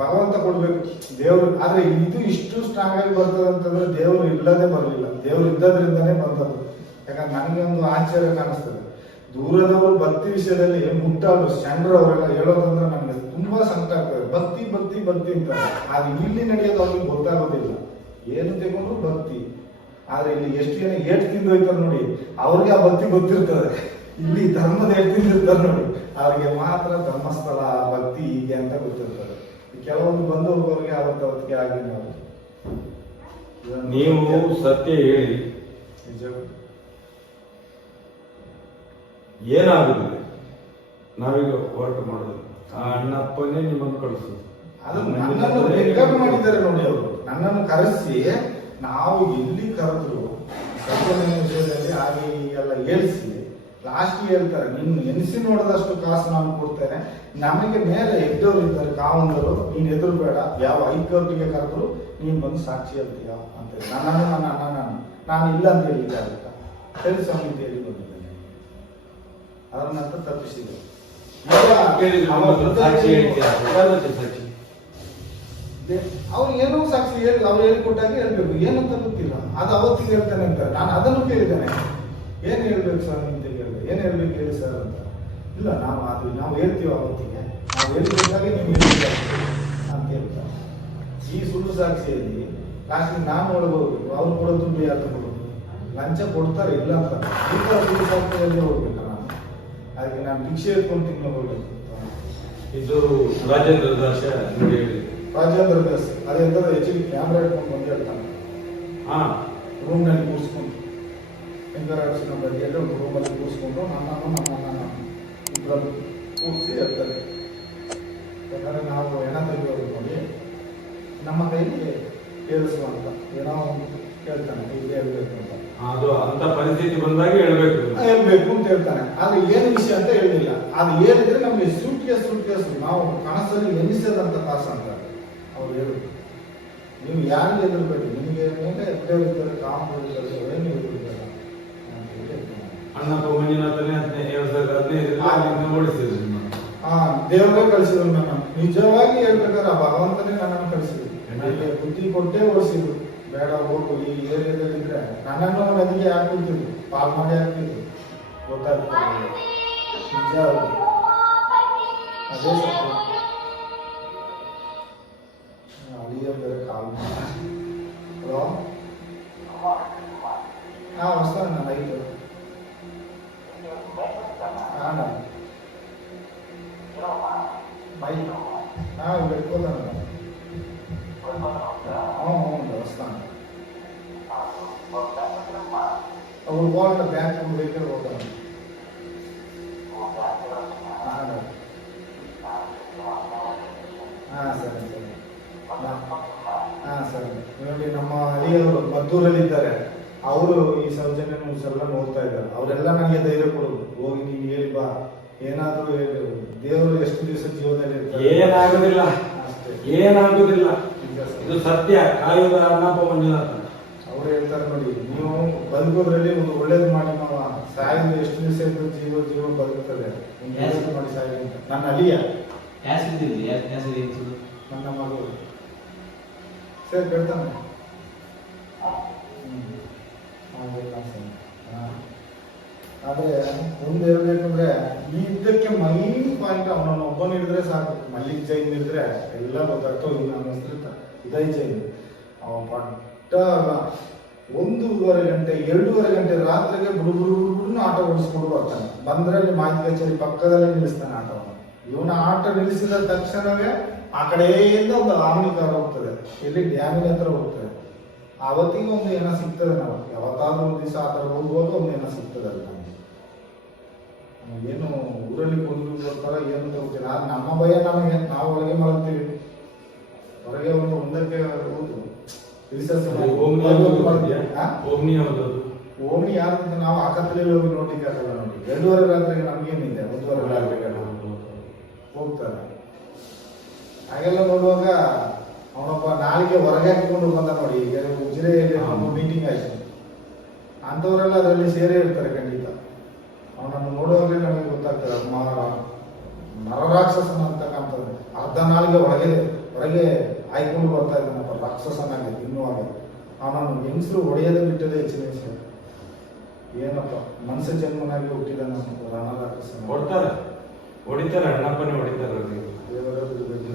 ಭಗವಂತ ಕೊಡ್ಬೇಕು ದೇವರು. ಆದ್ರೆ ಇದು ಇಷ್ಟು ಸ್ಟ್ರಾಂಗ್ ಆಗಿ ಬರ್ತದೆ ಅಂತಂದ್ರೆ ದೇವರು ಇಲ್ಲದೆ ಬರಲಿಲ್ಲ, ದೇವರು ಇದ್ದದ್ರಿಂದನೇ ಬಂದದ್ದು. ಯಾಕಂದ್ರೆ ನನಗೆ ಒಂದು ಆಶ್ಚರ್ಯ ಕಾಣಿಸ್ತದೆ, ದೂರದವರು ಭಕ್ತಿ ವಿಷಯದಲ್ಲಿ ಮುಟ್ಟಾಳು ಚಂದ್ರ ಅವರೆಲ್ಲ ಹೇಳೋದಂದ್ರೆ ನನಗೆ ತುಂಬಾ ಸಂಕಟ ಆಗ್ತದೆ. ಭಕ್ತಿ ಭಕ್ತಿ ಭಕ್ತಿ ಅಂತಾರೆ, ಆದ್ರೆ ಇಲ್ಲಿ ನಡೆಯೋದು ಅವ್ರಿಗೆ ಗೊತ್ತಾಗೋದಿಲ್ಲ. ಏನು ತಗೊಂಡ್ರು ಭಕ್ತಿ. ಆದ್ರೆ ಇಲ್ಲಿ ಎಷ್ಟು ಜನ ಏಟ್ ತಿಂದು ಹೋಯ್ತಾರೆ ನೋಡಿ, ಅವ್ರಿಗೆ ಆ ಭಕ್ತಿ ಗೊತ್ತಿರ್ತದೆ. ಇಲ್ಲಿ ಧರ್ಮದ ಏಟ್ ತಿಂದಿರ್ತಾರೆ ನೋಡಿ, ಅವ್ರಿಗೆ ಮಾತ್ರ ಧರ್ಮಸ್ಥಳ ಭಕ್ತಿ ಹೀಗೆ ಅಂತ ಗೊತ್ತಿರ್ತದೆ. ಕೆಲವೊಂದು ಬಂದು ಹೋಗೋರಿಗೆ ಅವತ್ತಿಗೆ ಆಗಿ ನೀವು ಸತ್ಯ ಹೇಳಿ ನಿಜ ಏನಾಗುದಿಲ್ಲ. ನಾವೀಗ ಹೋರಾಟ ಮಾಡೋದು, ಆ ಅಣ್ಣಪ್ಪನೇ ನಿಮ್ಮನ್ನು ಕಳಿಸೋದು. ಅದನ್ನು ನನ್ನನ್ನು ರೆಕಾರ್ಡ್ ಮಾಡಿದ್ದಾರೆ ನೋಡಿ, ಅವರು ನನ್ನನ್ನು ಕರೆಸಿ ನಾವು ಎಲ್ಲಿ ಕರೆದ್ರು ಸತ್ಯమైన ವಿಷಯದಲ್ಲಿ ಹಾಗೆ ಎಲ್ಲ ಹೇಳಿಸಿ ಲಾಸ್ಟ್ ಹೇಳ್ತಾರೆ, ನೀನು ಎನಿಸಿ ನೋಡದಷ್ಟು ಕಾಸು ನಾನು ಕೊಡ್ತೇನೆ, ನಮಗೆ ಮೇಲೆ ಎದ್ದವರು ಇದ್ದಾರೆ ಕಾವಂದರು, ನೀನು ಎದುರು ಬೇಡ, ಯಾವ ಹೈಕೋರ್ಟಿಗೆ ಕರೆದ್ರು ನೀನು ಬಂದು ಸಾಕ್ಷಿ ಹೇಳ್ತೀಯ ಅಂತ ನನ್ನನ್ನು ನನ್ನ ಅಣ್ಣ ನಾನು ಇಲ್ಲ ಅಂತ ಹೇಳಿದ್ದಾಗುತ್ತಾ ಹೇಳಿ ಸ್ವಾಮಿ ಅಂತ ಹೇಳಿ ಬಂದಿದ್ದೇನೆ. ಅದನ್ನಂತ ತಪ್ಪಿಸಿದೆ. ಅವ್ರು ಏನೋ ಸಾಕ್ಷಿ ಹೇಳಿ ಅವ್ರು ಹೇಳಿಕೊಟ್ಟಾಗ ಹೇಳ್ಬೇಕು, ಏನಂತ ಗೊತ್ತಿಲ್ಲ, ಅದು ಅವತ್ತಿಗೆ ಹೇಳ್ತಾನೆ ಅಂತ ನಾನು ಅದನ್ನು ಕೇಳಿದ್ದೇನೆ. ಏನು ಹೇಳ್ಬೇಕು ಸರ್ ಅಂತ ಕೇಳಿದೆ, ಏನು ಹೇಳ್ಬೇಕು ಹೇಳಿ ಸರ್ ಅಂತ. ಇಲ್ಲ ನಾವು ಹೇಳ್ತೀವಿ ಅವತ್ತಿಗೆ, ನಾವು ಹೇಳಿಕೊಟ್ಟಾಗೆ ನೀವು ಅಂತ ಹೇಳ್ತಾರೆ. ಈ ಸುಳ್ಳು ಸಾಕ್ಷಿಯಲ್ಲಿ ಲಾಸ್ಟಿಗೆ ನಾನು ಒಳಗೆ ಹೋಗ್ಬೇಕು, ಅವ್ರು ಕೊಡೋ ದುಡ್ಡು ಯಾರು ಕೊಡೋದು, ಲಂಚ ಕೊಡ್ತಾರೆ ಇಲ್ಲ ಅಂತ ಈ ಥರ ಪೊಲೀಸ್ ಆಫೀಸಲ್ಲಿ ಹೋಗ್ಬೇಕು ನಾನು. ಅದಕ್ಕೆ ನಾನು ಭಿಕ್ಷೆ ಇಟ್ಕೊಂಡು ತಿನ್ನೋ ಹೋಗ್ಬೇಕು. ಇದು ರಾಜೇಂದ್ರ ದಾಸ ನಿಮ್ಗೆ ಹೇಳಿ. ರಾಜೇಂದ್ರ ದಾಸ್ ಅದೆಂತ ಹೆಚ್ಚಿಗೆ ಕ್ಯಾಮ್ರಾ ಇಟ್ಕೊಂಡು ಬಂದು ಹೇಳ್ತಾನೆ. ಹಾ, ರೂಮ್ನಲ್ಲಿ ಕೂರಿಸ್ಕೊಂಡು ಎಂಕರೇಜ್ ಬಗ್ಗೆ ರೂಮಲ್ಲಿ ಕೂರಿಸ್ಕೊಂಡು ನಮ್ಮನ್ನು ಇಬ್ಬರಲ್ಲಿ ಕೂರಿಸಿ ಹೇಳ್ತಾರೆ. ಯಾಕಂದರೆ ನಾವು ಹೆಣ ತೆಗೆಯೋದು ನೋಡಿ ನಮ್ಮ ಕೈಲಿ ಏರಿಸುವಂತ ಏನೋ ಹೇಳ್ತಾನೆ, ಹೀಗೆ ಹೇಳ್ಬೇಕು ಅಂತ. ಅದು ಅಂತ ಪರಿಸ್ಥಿತಿ ಬಂದಾಗ ಹೇಳ್ಬೇಕು. ಹೇಳ್ಬೇಕು ಅಂತ ಹೇಳ್ತಾನೆ. ಆದ್ರೆ ಏನು ವಿಷಯ ಅಂತ ಹೇಳಿಲ್ಲ. ಅದು ಹೇಳಿದ್ರೆ ನಮಗೆ ಸೂಟ್ ಕೇಸ್ ನಾವು ಕನಸಲ್ಲಿ ಎನಿಸದಂತ ಕಾಸ ಅಂತ ಅವ್ರು ಹೇಳುದು. ನೀವು ಯಾರಿಗೆ ಎದುರ್ಬೇಕು, ನಿಮಗೆ ಮೇಲೆ ಎದುರಿರ್ತಾರೆ, ಕಾಮ್ ಇರ್ತಾರೆ, ಏನು ಎದುರಿರ್ತಾರೆ ಅಂತ ಹೇಳ್ತಾನೆ. ಅಣ್ಣಪ್ಪ ಮಂಜುನಾಥನೇ 15 ಓಡಿಸಿದ್ರು. ದೇವರೇ ಕಳಿಸಿದ್ರು ನನ್ನ. ನಿಜವಾಗಿ ಹೇಳ್ಬೇಕಾದ್ರೆ ಆ ಭಗವಂತನೇ ನನ್ನನ್ನು ಕಳಿಸಿದ್ರು. ನನಗೆ ಬುದ್ಧಿ ಕೊಟ್ಟೇ ಓಡಿಸಿದ್ರು. ಬೇಡ ಹೋಗು, ಈ ಏರಿಯಾದಲ್ಲಿ ಇದ್ರೆ ನನ್ನನ್ನು ನದಿಗೆ ಹಾಕ್ಬಿಡ್ತಿದ್ರು, ಪಾಲ್ ಮಾಡಿ ಹಾಕ್ತಿದ್ರು. ಗೊತ್ತಾಗ್ತದೆ ನಿಜ ಅದು. ಅದೇ ಸತ್ಯ. ಅಳಿಯ ಬೇರೆ ಕಾಲ್ ಹಲೋ ವಸ್ತಾನ ನಾನು 5 ಹಾಂ ಬೈ పెట్టుకోదాం వస్తాను అప్పుడు పోవాలంటే బ్యాంక్ దగ్గర పోతాను. ಸರಿ ಸರಿ ನೋಡಿ, ನಮ್ಮ ಹಳ್ಳಿಯವರು ಮದ್ದೂರಲ್ಲಿ ಇದ್ದಾರೆ. ಅವರು ಈ ಸೌಜನ್ಯ ಎಲ್ಲ ನೋಡ್ತಾ ಇದ್ದಾರೆ. ಅವರೆಲ್ಲ ನನಗೆ ಧೈರ್ಯ ಕೊಡೋದು, ಹೋಗಿ ನೀವು ಹೇಳಿ ಬಾ, ಏನಾದರೂ ದೇವರು ಎಷ್ಟು ದಿವಸ ಜೀವನದಲ್ಲಿ ಇರ್ತಾರೆ. ಏನಾಗುದಿಲ್ಲ, ಅಷ್ಟೇ, ಏನಾಗುದಿಲ್ಲ. ಇದು ಸತ್ಯ. ಕಾಯುವ ಅಣ್ಣಪ್ಪ ಮಂಜುನಾಥ ಅವ್ರು ಹೇಳ್ತಾರೆ ನೋಡಿ, ನೀವು ಬದುಕೋದ್ರಲ್ಲಿ ಒಂದು ಒಳ್ಳೇದು ಮಾಡಿ ಮಾವ, ಸಾಯಿದು ಎಷ್ಟು ದಿವಸ ಇದ್ದು ಜೀವ ಬದುಕ್ತದೆ, ಮಾಡಿ ಸಾಯಿ ಅಂತ. ನನ್ನ ಅಳಿಯ ನನ್ನ ಮಗಳು ಸರಿ ಕೇಳ್ತಾನೆ. ಆದ್ರೆ ಒಂದು ಹೇಳ್ಬೇಕಂದ್ರೆ ಈ ಯುದ್ಧಕ್ಕೆ ಮೈನ್ ಪಾಯಿಂಟ್ ಅವನನ್ನು ಒಬ್ಬನ ಹಿಡಿದ್ರೆ ಸಾಕು. ಮಲ್ಲಿಕ್ ಜೈನ್ ಹಿಡಿದ್ರೆ ಎಲ್ಲ ಗೊತ್ತಾಗ್ತವೆ. ನನ್ನ ಹೆಸರು ಉದಯ್ ಜೈನ್. ಅವ ಪಟ್ಟ 1.5 ಗಂಟೆ 2.5 ಗಂಟೆ ರಾತ್ರಿಗೆ ಬುಡುಬುಡುನ ಆಟ ಓಡಿಸ್ಕೊಂಡು ಬರ್ತಾನೆ. ಬಂದ್ರಲ್ಲಿ ಮಾಹಿತಿ ಕಚೇರಿ ಪಕ್ಕದಲ್ಲೇ ನಿಲ್ಲಿಸ್ತಾನೆ ಆಟವನ್ನು. ಇವನ ಆಟ ನಿಲ್ಲಿಸಿದ ತಕ್ಷಣವೇ ಆ ಕಡೆಯಿಂದ ಒಂದು ಆಮನಿ ಕಾರ ಹೋಗ್ತದೆ, ಇಲ್ಲಿ ಡ್ಯಾಮಿನ ಹತ್ರ ಹೋಗ್ತದೆ. ಅವತ್ತಿಗೆ ಒಂದು ಏನೋ ಸಿಗ್ತದೆ. ನಾವು ಯಾವತ್ತಾದ್ರೂ ಒಂದು ದಿವಸ ಆ ಥರ ಹೋಗುವಾಗ ಒಂದು ಏನೋ ಸಿಗ್ತದೆ ಅಲ್ಲಿ ನಮಗೆ. ಏನು ಊರಲ್ಲಿ ಕೊಂಡು ಬರ್ತಾರ ಏನು ಅಂತ ಗೊತ್ತಿಲ್ಲ. ಆದ್ರೆ ನಮ್ಮ ಭಯ ನಮಗೆ, ನಾವು ಒಳಗೆ ಮಲಗ್ತೀವಿ. ಹೊರಗೆ ಒಂದು ಒಂದಕ್ಕೆ ಹೋಗುದು ಓಮ್ನಿ ಯಾರು ನಾವು ಆಕತ್ತಲ್ಲಿ ಹೋಗಿ ನೋಡ್ಲಿಕ್ಕೆ ಆಗಲ್ಲ ನೋಡಿ. 2:30 ರಾತ್ರಿಗೆ ನಮ್ಗೇನಿದೆ, 1:30 ರಾತ್ರಿಗೆ ಹೋಗ್ತಾರೆ. ಹಾಗೆಲ್ಲ ನೋಡುವಾಗ ಅವನೊಬ್ಬ ನಾಳಿಗೆ ಹೊರಗೆ ಹಾಕಿಕೊಂಡು ಬಂದ ನೋಡಿ. ಈಗ ಉಜಿರೆಯಲ್ಲಿ ಮೀಟಿಂಗ್ ಆಯ್ತು, ಅಂಥವರೆಲ್ಲ ಅದರಲ್ಲಿ ಸೇರೇ ಇರ್ತಾರೆ ಖಂಡಿತ. ಅವನನ್ನು ನೋಡುವಾಗಲೇ ನಮಗೆ ಗೊತ್ತಾಗ್ತದೆ ನರರಾಕ್ಷಸನ ಅಂತಕ್ಕಂಥದ್ದು. ಅರ್ಧ ನಾಳಿಗೆ ಹೊರಗೆ ಆಯ್ಕೊಂಡು ಬರ್ತಾ ಇದ್ದಾನಪ್ಪ, ರಾಕ್ಷಸನಾಗಿ ತಿನ್ನುವಾಗ. ಅವನನ್ನು ಹೆಂಗಸರು ಹೊಡೆಯದೇ ಬಿಟ್ಟದೇ ಹೆಚ್ಚಿನ ವಿಷಯ. ಏನಪ್ಪ ಮನುಷ್ಯ ಜನ್ಮನಾಗಿ ಹುಟ್ಟಿದಾನ ರಣರಾಕ್ಷಸನ. ಹೊಡಿತಾರೆ, ಅಣ್ಣಪ್ಪನೇ ಹೊಡಿತಾರೆ.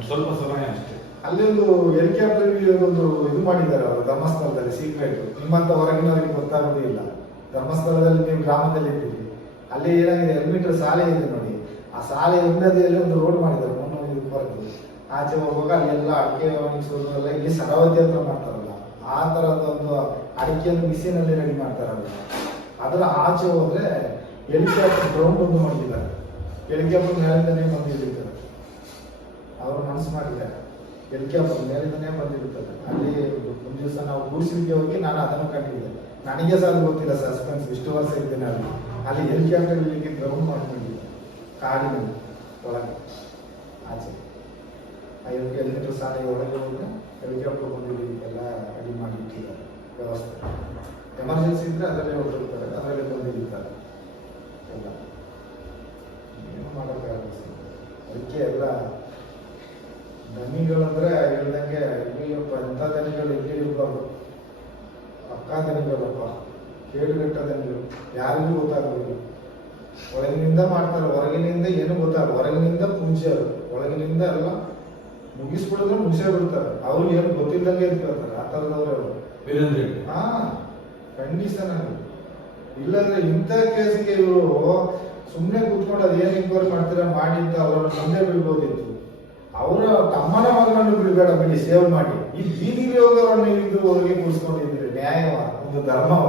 ಸ್ವಲ್ಪ ಸಮಯ ಅಷ್ಟೇ. ಅಲ್ಲಿ ಒಂದು ಹೆಲಿಕಾಪ್ಟರ್ ಒಂದು ಇದು ಮಾಡಿದ್ದಾರೆ ಅವರು ಧರ್ಮಸ್ಥಳದಲ್ಲಿ, ಸೀಕ್ರೆಟ್. ನಿಮ್ಮಂತ ಹೊರಗಿನವರಿಗೆ ಗೊತ್ತಾಗೋದೇ ಇಲ್ಲ. ಧರ್ಮಸ್ಥಳದಲ್ಲಿ ನೀವು ಗ್ರಾಮದಲ್ಲಿ ಇದ್ದೀರಿ, ಅಲ್ಲಿ ಏನಾಗಿದೆ 2 ಮೀಟರ್ ಶಾಲೆ ಇದೆ ನೋಡಿ. ಆ ಶಾಲೆ ಹಿಂಬದಿಯಲ್ಲಿ ಒಂದು ರೋಡ್ ಮಾಡಿದ್ದಾರೆ. ಬರ್ತದೆ ಆಚೆ ಹೋಗುವಾಗ ಅಲ್ಲೆಲ್ಲ ಅಡಿಕೆ ಒಣಗಿಸೋದೆಲ್ಲ ಇಲ್ಲಿ ಸರವತಿ ಹತ್ರ ಮಾಡ್ತಾರಲ್ಲ, ಆ ಥರದ ಒಂದು ಅಡಿಕೆಯನ್ನು ಬಿಸಿನಲ್ಲಿ ರೆಡಿ ಮಾಡ್ತಾರಲ್ಲ, ಅದರ ಆಚೆ ಹೋದ್ರೆ ಹೆಲಿಕಾಪ್ಟರ್ ಗ್ರೌಂಡ್ ಒಂದು ಮಾಡಿದ್ದಾರೆ. ಹೆಲಿಕಾಪ್ಟರ್ ಮೇಲಿಂದನೇ ಬಂದಿರ್ತಾರೆ. ಅವರು ಮನಸ್ಸು ಮಾಡಿದ್ದಾರೆ, ಹೆಲಿಕಾಪ್ಟರ್ ಮೇಲಿಂದನೇ ಬಂದಿರುತ್ತದೆ. ಅಲ್ಲಿ ಒಂದು ದಿವಸ ನಾವು ಗುಡಿಸಲಿಕ್ಕೆ ಹೋಗಿ ನಾನು ಅದನ್ನು ಕಂಡಿದ್ದೆ. ನನಗೆ ಸಹ ಗೊತ್ತಿಲ್ಲ, ಸಸ್ಪೆನ್ಸ್. ಇಷ್ಟು ವರ್ಷ ಇದ್ದೇನೆ ಅಲ್ಲಿ ಹೆಲಿಕಾಪ್ಟರ್ ಇಲ್ಲಿಗೆ ಗ್ರೌಂಡ್ ಮಾಡ್ಕೊಂಡಿದ್ದೆ ಕಾಡಿನಲ್ಲಿ ಒಳಗೆ ಆಚೆ. 5 ಕಿಲೋಮೀಟರ್ ಶಾಲೆಗೆ ಒಳಗೆ ಹೋಗಿ ಹೆಲಿಕಾಪ್ಟರ್ ಬಂದಿದ್ದೀವಿ, ಎಲ್ಲ ರೆಡಿ ಮಾಡಿ ಇಟ್ಟಿದ್ದಾರೆ ವ್ಯವಸ್ಥೆ. ಎಮರ್ಜೆನ್ಸಿ ಇದ್ರೆ ಅದರಲ್ಲೇ ಹೊರಟಿರ್ತಾರೆ, ಅದರಲ್ಲೇ ಬಂದಿರ್ತಾರೆ ಎಲ್ಲ. ಏನು ಮಾಡೋಕ್ಕಾಗಲ್ಲ ಸರ್. ಅದಕ್ಕೆ ಎಲ್ಲ ದನಿಗಳಂದ್ರೆ ಹೇಳ್ದಂಗೆ ಇಲ್ಲಪ್ಪ, ಎಂಥ ದನಿಗಳು ಇಲ್ಲಿ ಇರ್ಬಾರ್ದು. ಪಕ್ಕಾ ದನಿಗಳಪ್ಪ, ಕೇಡುಗಟ್ಟ ದನಿಗಳು, ಯಾರಿಗೂ ಗೊತ್ತಾಗೋದಿಲ್ಲ. ಒಳಗಿನಿಂದ ಮಾಡ್ತಾರೆ, ಹೊರಗಿನಿಂದ ಏನು ಗೊತ್ತಾಗಲ್ಲ. ಹೊರಗಿನಿಂದ ಪೂಜ್ಯರು, ಒಳಗಿನಿಂದ ಎಲ್ಲ ಮುಗಿಸ್ಬಿಡಿದ್ರೆ ಮುಗಿಸೇ ಬಿಡ್ತಾರೆ. ಅವ್ರಿಗೆ ಏನು ಗೊತ್ತಿದ್ದಂಗೆ ಇರ್ತಾರೆ. ಆ ಥರದವ್ರು ಅವರು. ವೀರೇಂದ್ರ ಖಂಡಿತ ನನಗೆ ಇಲ್ಲಾಂದ್ರೆ ಇಂಥ ಕೇಸಿಗೆ ಇವರು ಸುಮ್ಮನೆ ಕೂತ್ಕೊಂಡು ಅದೇನು ಇನ್ಕ್ವೈರಿ ಮಾಡ್ತೀರಾ ಮಾಡಿ ಅಂತ ಅವರನ್ನು ಮುಂದೆ ಬಿಡ್ಬೋದಿತ್ತು. ಅವರ ತಮ್ಮನ ಮಗನನ್ನು ಬಿಡಬೇಡ ಬಿಡಿ, ಸೇವ್ ಮಾಡಿ. ಈ ಬೀದಿಗೆ ಹೋಗೋರನ್ನು ಇದು ಹೊರಗೆ ಕೂರಿಸ್ಕೊಂಡಿದ್ದೀರಿ, ನ್ಯಾಯವ ಒಂದು ಧರ್ಮವ?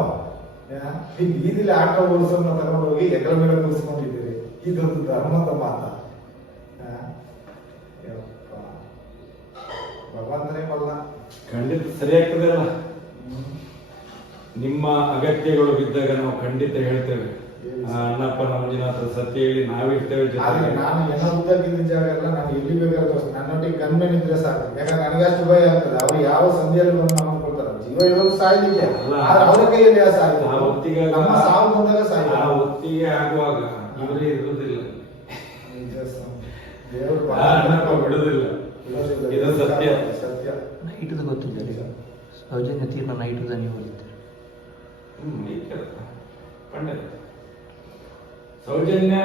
ಈ ಬೀದಿಲಿ ಆಟ ಓಡಿಸೋನ್ನ ತಗೊಂಡು ಹೋಗಿ ಎಕರ ಮೇಲೆ ಕೂರಿಸ್ಕೊಂಡಿದ್ದೀರಿ, ಇದೊಂದು ಧರ್ಮದ ಮಾತ? ಭಗವಂತನೇ ಬಲ್ಲ. ಖಂಡಿತ ಸರಿಯಾಗ್ತದಲ್ಲ. ನಿಮ್ಮ ಅಗತ್ಯಗಳು ಬಿದ್ದಾಗ ನಾವು ಖಂಡಿತ ಹೇಳ್ತೇವೆ. ಅಣ್ಣಪ್ಪನ ಮಂಜುನಾಥ ಸತ್ಯ ಹೇಳಿ ನಾವಿರ್ತೇವೆ. ಆದ್ರೆ ನಾನು ಏನೋ ಉದ್ದಾಗಿದ್ದ ಜಾಗ ಎಲ್ಲ ನಾನು ಎಲ್ಲಿ ಬೇಕಾದ್ರೆ ತೋರಿಸ್ತೀನಿ. ನನ್ನೊಟ್ಟಿಗೆ ಗನ್ಮೇನ್ ಇದ್ರೆ ಸಾಕು. ಯಾಕಂದ್ರೆ ನನಗೆ ಅಷ್ಟು ಭಯ ಆಗ್ತದೆ. ಅವ್ರು ಯಾವ ಸಂಧಿಯಲ್ಲಿ ಬಂದು ನಮಗೆ ಕೊಡ್ತಾರೆ. ಜೀವ ಇರೋದು ಸಾಯ್ಲಿಕ್ಕೆ, ಆದ್ರೆ ಅವರ ಕೈಯಲ್ಲಿ ಆ ಸಾಯ್ತು. ನಮ್ಮ ಸಾವು ಬಂದಾಗ ಸಾಯ್ತು. ಆ ಹೊತ್ತಿಗೆ ಆಗುವಾಗ ಇವರೇ ಇರುವುದಿಲ್ಲ, ದೇವರು ಅಣ್ಣಪ್ಪ ಬಿಡುವುದಿಲ್ಲ. ಇದು ಸತ್ಯ. ಸತ್ಯ. ನೈಟದು ಗೊತ್ತಿಲ್ಲ, ಸೌಜನ್ಯ ತೀರ್ನ ನೈಟದ ನೀವು ಹೋಗಿದ್ದೆ. ಖಂಡಿತ ಸೌಜನ್ಯ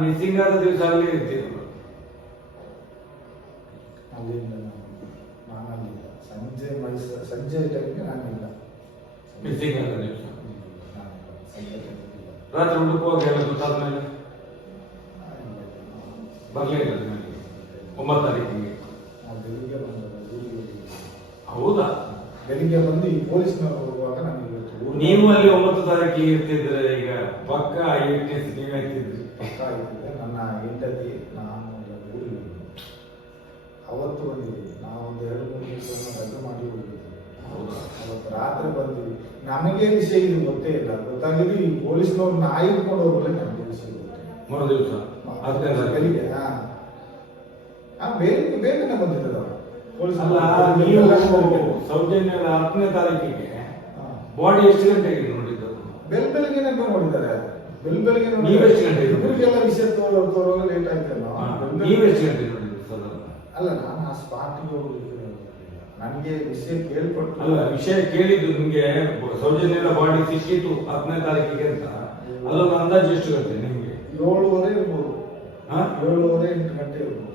ಮಿಸ್ಸಿಂಗ್ ಆದ ದಿವಸ ಅಲ್ಲಿ ಇರ್ತೀವಿ. ಅಲ್ಲಿಂದ ನಾನಲ್ಲಿಲ್ಲ. ಸಂಜೆ ಟೈಮ್ಗೆ ನಾನಿಲ್ಲ. ಮಿಸ್ಸಿಂಗ್ ಆದ ದಿವಸ ರಾತ್ರಿ ಹುಡುಕುವಾಗ ಎಲ್ಲ ಗೊತ್ತಾದ್ಮೇಲೆ ಬರಲಿಲ್ಲ. 9 ತಾರೀಕಿಗೆ ಬೆಳಿಗ್ಗೆ ಹೌದಾ? ಬೆಳಿಗ್ಗೆ ಬಂದು ಈ ಪೊಲೀಸ್ನವರು ಹೋಗುವಾಗ ನನಗೆ ನೀವು ಅಲ್ಲಿ 9 ತಾರೀಕಿಗೆ ಇರ್ತಿದ್ರೆ ಈಗ ಪಕ್ಕ ಐವಿಟ್ನೆಸ್ ನೀವೇ ಇರ್ತಿದ್ರಿ. ಪಕ್ಕ ಆಗ್ತಿದೆ. ನನ್ನ ಹೆಂಡತಿ ನಾನು ಊರಿಗೆ ಅವತ್ತು ಬಂದಿದ್ವಿ. ನಾವು ಒಂದು 2-3 ದಿವಸ ರದ್ದು ಮಾಡಿ ಹೋಗಿದ್ವಿ. ಅವತ್ತು ರಾತ್ರಿ ಬಂದ್ವಿ. ನಮಗೆ ವಿಷಯ ಇದು ಗೊತ್ತೇ ಇಲ್ಲ. ಗೊತ್ತಾಗಿದ್ದು ಈ ಪೊಲೀಸ್ನವ್ರು ನಾಯಿ ಇಟ್ಕೊಂಡು ಹೋಗಲ್ಲ. ನಮಗೆ ವಿಷಯ ಗೊತ್ತಿಲ್ಲ. ಮರು ದಿವಸ ಬೆಳಿಗ್ಗೆ ಬೇಗನೆ ಬಂದಿದ್ದಾರೆ ಅವರು. ಪೊಲೀಸ್ ಅಲ್ಲ, ನೀವು ಸೌಜನ್ಯದ 10ನೇ ತಾರೀಕಿಗೆ ಬಾಡಿ ಎಷ್ಟು ಗಂಟೆಗೆ ನೋಡಿದ್ದು? ಬೆಳಗ್ಗೆನೆ ನೋಡಿದ್ದಾರೆ. ಬೆಳಗ್ಗೆ ನೀವೆಷ್ಟು ಗಂಟೆಗೆ? ಇವ್ರಿಗೆಲ್ಲ ವಿಷಯ ತೋರುವಾಗ ಲೇಟ್ ಆಯ್ತಲ್ಲ. ನೀವೆಷ್ಟು ಗಂಟೆಗೆ ನೋಡಿದ್ದು ಸಾಧಾರಣ? ಅಲ್ಲ, ನಾನು ಆ ಸ್ಪಾಟ್ಗೆ ಹೋಗ್ಲಿಕ್ಕೆ ನನಗೆ ವಿಷಯ ಕೇಳ್ಪಟ್ಟು. ಅಲ್ಲ, ವಿಷಯ ಕೇಳಿದ್ದು ನಿಮ್ಗೆ ಸೌಜನ್ಯದ ಬಾಡಿ ಸಿಕ್ಕಿತ್ತು 10ನೇ ತಾರೀಕಿಗೆ ಅಂತ. ಅಲ್ಲೊಂದು ಅಂದಾಜು ಎಷ್ಟು ಗಂಟೆ ನಿಮ್ಗೆ? 7:30 ಇರ್ಬೋದು. 7:30, 8 ಗಂಟೆ ಇರ್ಬೋದು.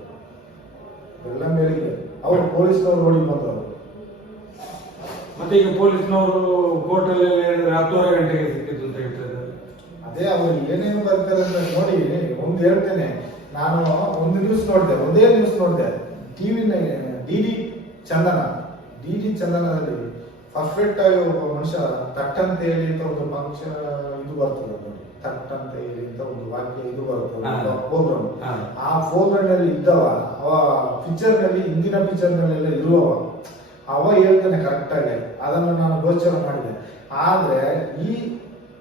ಎಲ್ಲ ಬೆಳಿಗ್ಗೆ ಅವ್ರು ಪೊಲೀಸ್ನವ್ರು ನೋಡಿ ಬಂದವರು. ಮತ್ತೆ ಈಗ ಪೊಲೀಸ್ನವರು ಕೋರ್ಟಲ್ಲಿ ಹೇಳಿದ್ರೆ 10:30 ಗಂಟೆಗೆ ಸಿಕ್ಕಿತ್ತು ಅಂತ ಹೇಳ್ತಾರೆ. ಅದೇ ಅವ್ರು ಏನೇನು ಬರ್ತಾರೆ ಅಂತ ನೋಡಿ ಒಂದು ಹೇಳ್ತೇನೆ. ನಾನು ಒಂದು ನ್ಯೂಸ್ ನೋಡಿದೆ, ಒಂದೇ ನ್ಯೂಸ್ ನೋಡಿದೆ. ಟಿವಿನ ಡಿ ಚಂದನದಲ್ಲಿ ಪರ್ಫೆಕ್ಟ್ ಆಗಿ ಒಬ್ಬ ಮನುಷ್ಯ ತಟ್ಟಂತ ಹೇಳಿ ಅಂತ ಒಂದು ಫಂಕ್ಷನ್ ಇದು ಬರ್ತದೆ ನೋಡಿ. ತಟ್ಟಂತ ಹೇಳಿ ಅಂತ ಒಂದು ವಾಕ್ಯ ಇದು ಬರ್ತದೆ ಪ್ರೋಗ್ರಾಮ್. ಆ ಪ್ರೋಗ್ರಾಮ್ ನಲ್ಲಿ ಇದ್ದವ, ಅವ ಪಿಕ್ಚರ್ ನಲ್ಲಿ, ಹಿಂದಿನ ಪಿಕ್ಚರ್ ನಲ್ಲೆಲ್ಲ ಇರುವವ, ಅವ ಹೇಳ್ತಾನೆ ಕರೆಕ್ಟ್ ಆಗಿ. ಅದನ್ನು ನಾನು ಗೋಚರ ಮಾಡಿದೆ. ಆದ್ರೆ ಈ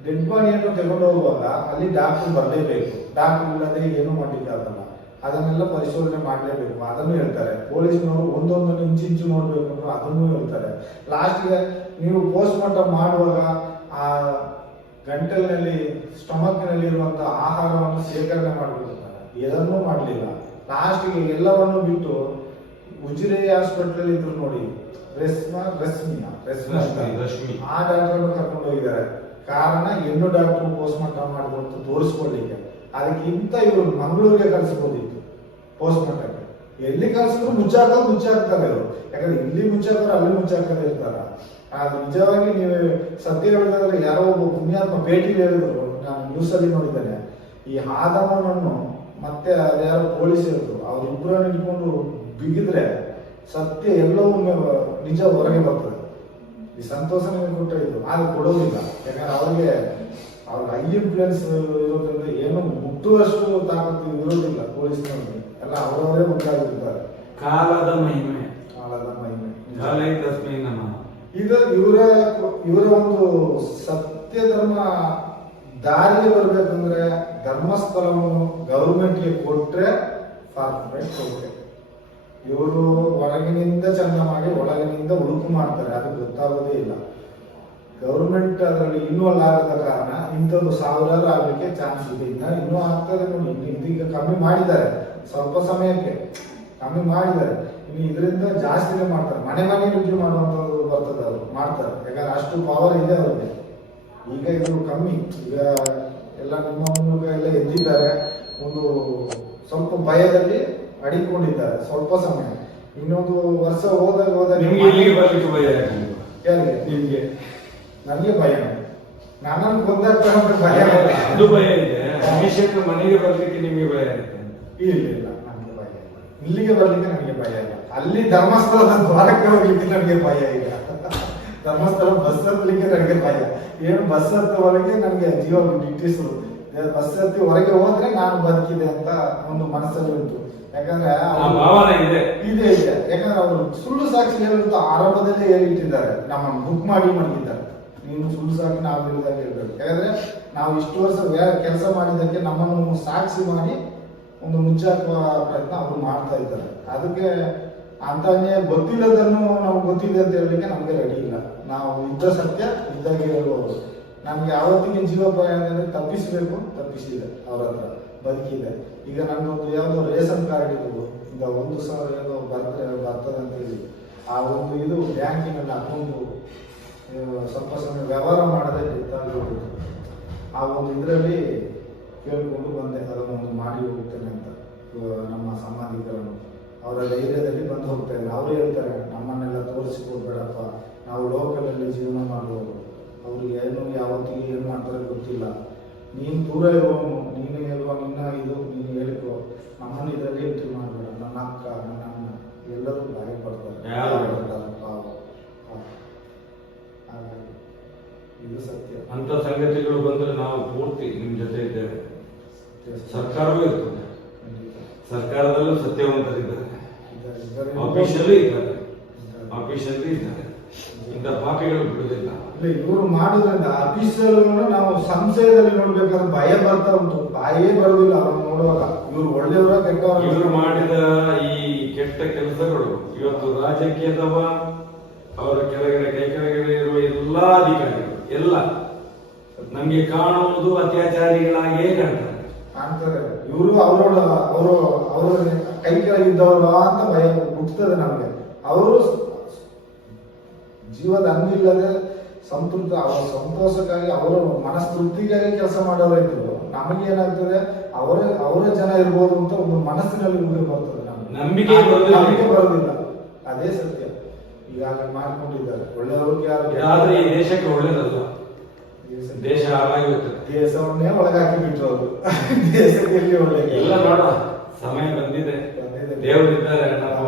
ಡೆಡ್ ಬಾಡಿಯನ್ನು ತಗೊಂಡು ಹೋಗುವಾಗ ಅಲ್ಲಿ ಡಾಕ್ಟರ್ ಬರಲೇಬೇಕು. ಡಾಕ್ಟರ್ ಇಲ್ಲದೆ ಏನೂ ಮಾಡಲಿಕ್ಕಾಗಲ್ಲ. ಅದನ್ನೆಲ್ಲ ಪರಿಶೋಧನೆ ಮಾಡಲೇಬೇಕು. ಅದನ್ನು ಹೇಳ್ತಾರೆ ಪೊಲೀಸ್ನವರು. ಒಂದೊಂದನ್ನು ಇಂಚಿಂಚು ನೋಡ್ಬೇಕು ಅಂದ್ರೆ ಅದನ್ನು ಹೇಳ್ತಾರೆ. ಲಾಸ್ಟ್ಗೆ ನೀವು ಪೋಸ್ಟ್ ಮಾರ್ಟಮ್ ಮಾಡುವಾಗ ಆ ಗಂಟಲಿನಲ್ಲಿ, ಸ್ಟಮಕ್ನಲ್ಲಿ ಇರುವಂತಹ ಆಹಾರವನ್ನು ಸೇಕರಣೆ ಮಾಡಬೇಕಂತಾರೆ. ಇದನ್ನೂ ಮಾಡಲಿಲ್ಲ. ಲಾಸ್ಟ್ಗೆ ಎಲ್ಲವನ್ನು ಬಿಟ್ಟು ಉಜಿರೆ ಹಾಸ್ಪಿಟಲ್ ಇದ್ರು ನೋಡಿ, ರಶ್ಮಿ ಆ ಡಾಕ್ಟರ್ ಕರ್ಕೊಂಡು ಹೋಗಿದ್ದಾರೆ. ಕಾರಣ ಹೆಣ್ಣು ಡಾಕ್ಟರ್ ಪೋಸ್ಟ್ ಮಾರ್ಟಮ್ ಮಾಡಿಕೊಡ್ತು ತೋರಿಸ್ಕೊಳ್ಳಿಕ್ಕೆ. ಅದಕ್ಕಿಂತ ಇವರು ಮಂಗಳೂರಿಗೆ ಕಳಿಸ್ಬೋದಿತ್ತು ಪೋಸ್ಟ್ ಮಾರ್ಟಮ್ಗೆ. ಎಲ್ಲಿ ಕಳಿಸಿದ್ರು ಮುಚ್ಚಾಕ್ತಾರೆ ಇವರು. ಯಾಕಂದ್ರೆ ಇಲ್ಲಿ ಮುಚ್ಚಾಕ್ತಾರೆ, ಅಲ್ಲಿ ಮುಚ್ಚಾಕದೇ ಇರ್ತಾರ. ಅದು ನಿಜವಾಗಿ ನೀವು ಸತ್ಯ ಹೇಳಿದ್ರೆ ಯಾರೋ ಒಬ್ಬ ಪುಣ್ಯಾತ್ಮ ಭೇಟಿಗೆ ಹೇಳಿದ್ರು, ನಾನು ನ್ಯೂಸ್ ಅಲ್ಲಿ ನೋಡಿದ್ದೇನೆ. ಈ ಆದಮನನ್ನು ಮತ್ತೆ ಅದ್ಯಾರೋ ಪೊಲೀಸ್ ಇದ್ರು, ಅವ್ರಿಬ್ಬರನ್ನು ಇಟ್ಕೊಂಡು ಬಿಗಿದ್ರೆ ಸತ್ಯ ಎಲ್ಲವೂ ನಿಜ ಹೊರಗೆ ಬರ್ತದೆ. ಈ ಸಂತೋಷ ನಿಮಗೆ ಕೊಟ್ಟ ಇದು ಆದ್ರೆ ಕೊಡೋದಿಲ್ಲ. ಯಾಕಂದ್ರೆ ಅವ್ರಿಗೆ ಹೈ ಇನ್ಫ್ಲೂಯೆನ್ಸ್ ಇರೋದ್ರಿಂದ ಏನು ಮುಟ್ಟುವಷ್ಟು ತಾಕತ್ತು ಇರೋದಿಲ್ಲ ಪೊಲೀಸ್ನವ್ರಿಗೆ. ಎಲ್ಲ ಅವರವರೇ ಮುಂದಾಗಿರ್ತಾರೆ. ಕಾಲದ ಮಹಿಮೆ. ಈಗ ಇವರ ಒಂದು ಸತ್ಯ ಧರ್ಮ ದಾರಿಗೆ ಬರ್ಬೇಕಂದ್ರೆ ಧರ್ಮಸ್ಥಳವನ್ನು ಗೌರ್ಮೆಂಟ್ಗೆ ಕೊಟ್ರೆ ಪರ್ಫೆಕ್ಟ್ ಓಕೆ. ಇವರು ಹೊರಗಿನಿಂದ ಚಂದ ಮಾಡಿ ಒಳಗಿನಿಂದ ಉಳುಕು ಮಾಡ್ತಾರೆ. ಅದು ಗೊತ್ತಾಗೋದೇ ಇಲ್ಲ. ಗೌರ್ಮೆಂಟ್ ಅದರಲ್ಲಿ ಇನ್ವಾಲ್ವ್ ಆಗದ ಕಾರಣ ಇಂಥದ್ದು ಸಾವಿರಾರು ಆಗಲಿಕ್ಕೆ ಚಾನ್ಸ್ ಇದೆ. ಇನ್ನೂ ಆಗ್ತದೆ ನೋಡಿ. ಇದೀಗ ಕಮ್ಮಿ ಮಾಡಿದ್ದಾರೆ, ಸ್ವಲ್ಪ ಸಮಯಕ್ಕೆ ಕಮ್ಮಿ ಮಾಡಿದ್ದಾರೆ. ಇನ್ನು ಇದರಿಂದ ಜಾಸ್ತಿನೇ ಮಾಡ್ತಾರೆ. ಮನೆ ರುಜು ಮಾಡುವಂಥದ್ದು ಬರ್ತದೆ, ಅವರು ಮಾಡ್ತಾರೆ. ಯಾಕಂದ್ರೆ ಅಷ್ಟು ಪವರ್ ಇದೆ ಅವ್ರಿಗೆ. ಈಗ ಇದು ಕಮ್ಮಿ. ಈಗ ಎಲ್ಲ ನಿಮ್ಮ ಮೂಲಕ ಎಲ್ಲ ಎದ್ದಿದ್ದಾರೆ. ಒಂದು ಸ್ವಲ್ಪ ಭಯದಲ್ಲಿ ಅಡಿಕೊಂಡಿದ್ದಾರೆ ಸ್ವಲ್ಪ ಸಮಯ. ಇನ್ನೊಂದು ವರ್ಷ ಹೋದಾಗ ಯಾರಿಗೆ ಯಾರಿಗೆ? ನನಗೆ ಭಯ. ನನ್ನನ್ನು ಕೊಂದಾಗ್ತಾರೆ ಅಂತ ಭಯ ಅದು ಭಯ ಇದೆ. ರಮೇಶನ ಮನೆಗೆ ಬರ್ಲಿಕ್ಕೆ ನಿಮಗೆ ಭಯ ಇರುತ್ತೆ. ಇಲ್ಲ ನನಗೆ ಭಯ ಇಲ್ಲ. ಇಲ್ಲಿಗೆ ಬರ್ಲಿಕ್ಕೆ ನನಗೆ ಭಯ ಇಲ್ಲ. ಅಲ್ಲಿ ಧರ್ಮಸ್ಥಳದ ದ್ವಾರಕ್ಕೆ ಹೋಗ್ಲಿಕ್ಕೆ ನನಗೆ ಭಯ ಇಲ್ಲ. ಧರ್ಮಸ್ಥಳ ಬಸ್ ಹತ್ತಲಿಕ್ಕೆ ನನಗೆ ಭಯ. ಏನು ಬಸ್ ಹತ್ತುವರೆಗೆ ನನಗೆ ಜೀವ ಇಟ್ಟಿಸು. ಬಸ್ ಹತ್ತಿ ಹೊರಗೆ ಹೋದ್ರೆ ನಾನು ಬದುಕಿದೆ ಅಂತ ಒಂದು ಮನಸ್ಸಲ್ಲಿ ಉಂಟು. ಯಾಕಂದ್ರೆ ಭಾವನೆ ಇದೆ. ಯಾಕಂದ್ರೆ ಅವರು ಸುಳ್ಳು ಸಾಕ್ಷಿ ಹೇಳುವಂತ ಆರಂಭದಲ್ಲೇ ಹೇಳಿಟ್ಟಿದ್ದಾರೆ. ನಮ್ಮನ್ನು ಬುಕ್ ಮಾಡಿ ಮಡಗಿದ್ದಾರೆ. ನೀನು ಸುಳ್ಳು ಸಾಕ್ಷಿ ನಾವು ಹೇಳಿದಾಗ ಹೇಳ್ಬೇಕು. ಯಾಕಂದ್ರೆ ನಾವು ಇಷ್ಟು ವರ್ಷ ಕೆಲಸ ಮಾಡಿದ್ದಕ್ಕೆ ನಮ್ಮನ್ನು ಸಾಕ್ಷಿ ಮಾಡಿ ಒಂದು ಮುಚ್ಚಾಕುವ ಪ್ರಯತ್ನ ಅವರು ಮಾಡ್ತಾ ಇದ್ದಾರೆ. ಅದಕ್ಕೆ ಅಂತಾನೆ ಗೊತ್ತಿಲ್ಲದನ್ನು ನಾವು ಗೊತ್ತಿದೆ ಅಂತ ಹೇಳಲಿಕ್ಕೆ ನಮಗೆ ರೆಡಿ ಇಲ್ಲ. ನಾವು ಇದ್ದ ಸತ್ಯ ಇದ್ದಾಗೆ ಹೇಳುವವರು. ನಮ್ಗೆ ಯಾವತ್ತಿಗೆ ಜೀವೋಪಾಯ ಅಂದರೆ ತಪ್ಪಿಸಬೇಕು, ತಪ್ಪಿಸಿದೆ ಅವ್ರ ಹತ್ರ, ಬದುಕಿದೆ. ಈಗ ನನ್ನೊಂದು ಯಾವುದೋ ರೇಷನ್ ಕಾರ್ಡ್ ಇದ್ದು ಈಗ 1,000 ಏನೋ ಬರ್ತದೆ ಅಂತ ಹೇಳಿ ಆ ಒಂದು ಇದು ಬ್ಯಾಂಕಿನಲ್ಲಿ ಅಕೌಂಟು ಸ್ವಲ್ಪ ಸಮಯ ವ್ಯವಹಾರ ಮಾಡದೆ ಗೊತ್ತಾಗೋದು. ಆ ಒಂದು ಇದರಲ್ಲಿ ಕೇಳಿಕೊಂಡು ಬಂದೆ, ಅದನ್ನೊಂದು ಮಾಡಿ ಹೋಗ್ತೇನೆ ಅಂತ. ನಮ್ಮ ಸಂಬಂಧಿಕರನ್ನು ಅವರ ಧೈರ್ಯದಲ್ಲಿ ಬಂದು ಹೋಗ್ತಾ ಇದ್ದಾರೆ. ಅವರು ಹೇಳ್ತಾರೆ, ನಮ್ಮನ್ನೆಲ್ಲ ತೋರಿಸಿಕೊಡ್ಬೇಡಪ್ಪ, ನಾವು ಲೋಕಲಲ್ಲಿ ಜೀವನ ಮಾಡುವವರು, ಅವ್ರಿಗೆ ಏನು ಯಾವತ್ತಿಗೆ ಏನು ಮಾಡ್ತಾರೆ ಗೊತ್ತಿಲ್ಲ. ನೀನು ದೂರ ಇರುವವನು, ನೀನು ಇರುವ ನಿನ್ನ ಇದು ನೀನು ಹೇಳಿಕೊ, ನಮ್ಮನ್ನು ಇದರಲ್ಲಿ ಎಂಟ್ರಿ ಮಾಡಬೇಡ. ನನ್ನ ಅಕ್ಕ, ನನ್ನ ಅಣ್ಣ ಎಲ್ಲರೂ ಭಯ ಪಡ್ತಾರೆ. ಹಾಗಾಗಿ ಇದು ಸತ್ಯ. ಅಂತ ಸಂಗತಿಗಳು ಬಂದ್ರೆ ನಾವು ಪೂರ್ತಿ ನಿಮ್ ಜೊತೆ ಇದ್ದೇವೆ. ಸರ್ಕಾರವೂ ಇರ್ತದೆ, ಸರ್ಕಾರದಲ್ಲೂ ಸತ್ಯವಂತರಿದ್ದಾರೆ, ಆಫೀಸಲ್ಲೂ ಇದ್ದಾರೆ, ಇಂಥ ಪಾಪಿಗಳು ಬಿಡುವುದಿಲ್ಲ. ಇವರು ಮಾಡುದ್ರಿಂದ ಆಫೀಸರ್ಗಳನ್ನು ನಾವು ಸಂಶಯದಲ್ಲಿ ನೋಡ್ಬೇಕಾದ್ರೆ ಭಯ ಬರ್ತಾ ಉಂಟು. ಭಯೇ ಬರುದಿಲ್ಲ ಅವ್ರನ್ನ ನೋಡುವಾಗ. ಇವ್ರು ಒಳ್ಳೆಯವರ ಕೆಟ್ಟವರ. ಇವರು ಮಾಡಿದ ಈ ಕೆಟ್ಟ ಕೆಲಸಗಳು ಇವತ್ತು ರಾಜಕೀಯದವ, ಅವರ ಕೆಳಗಡೆ ಕೈ ಕೆಳಗಡೆ ಇರುವ ಎಲ್ಲಾ ಅಧಿಕಾರಿಗಳು ಎಲ್ಲ ನಮ್ಗೆ ಕಾಣುವುದು ಅತ್ಯಾಚಾರಿಗಳಾಗೇ ಕಾಣ್ತಾರೆ. ಇವರು ಅವರ ಕೈ ಕೆಳಗಿದ್ದವರು ಅಂತ ಭಯ ಹುಟ್ಟುತ್ತದೆ ನಮ್ಗೆ. ಅವರು ಜೀವದ ಹಂಗಿಲ್ಲದೆ ಸಂತೃಪ್ತ, ಅವರ ಸಂತೋಷಕ್ಕಾಗಿ, ಅವರ ಮನಸ್ತೃಪ್ತಿಗಾಗಿ ಕೆಲಸ ಮಾಡೋರಾಯ್ತು. ನಮಗೆ ಏನಾಗ್ತದೆ, ಅವರ ಜನ ಇರ್ಬೋದು ಅಂತ ಒಂದು ಮನಸ್ಸಿನಲ್ಲಿ ಬರ್ತದೆ. ನಂಬಿಕೆ ಬರೋದಿಲ್ಲ. ಅದೇ ಸತ್ಯ. ಈಗಾಗಲೇ ಮಾಡ್ಕೊಂಡಿದ್ದಾರೆ ಒಳ್ಳೆಯವ್ರಿಗೆ. ಆದ್ರೆ ಈ ದೇಶಕ್ಕೆ ಒಳ್ಳೇದಲ್ಲ. ದೇಶ ಹಾಳಾಗಿರುತ್ತೆ. ದೇಶವನ್ನೇ ಒಳಗಾಕಿ ಬಿಟ್ರು ಅವರು. ದೇಶಕ್ಕೆ ಒಳ್ಳೆ ಎಲ್ಲ ನೋಡ, ಸಮಯ ಬಂದಿದೆ, ದೇವರಿದ್ದಾರೆ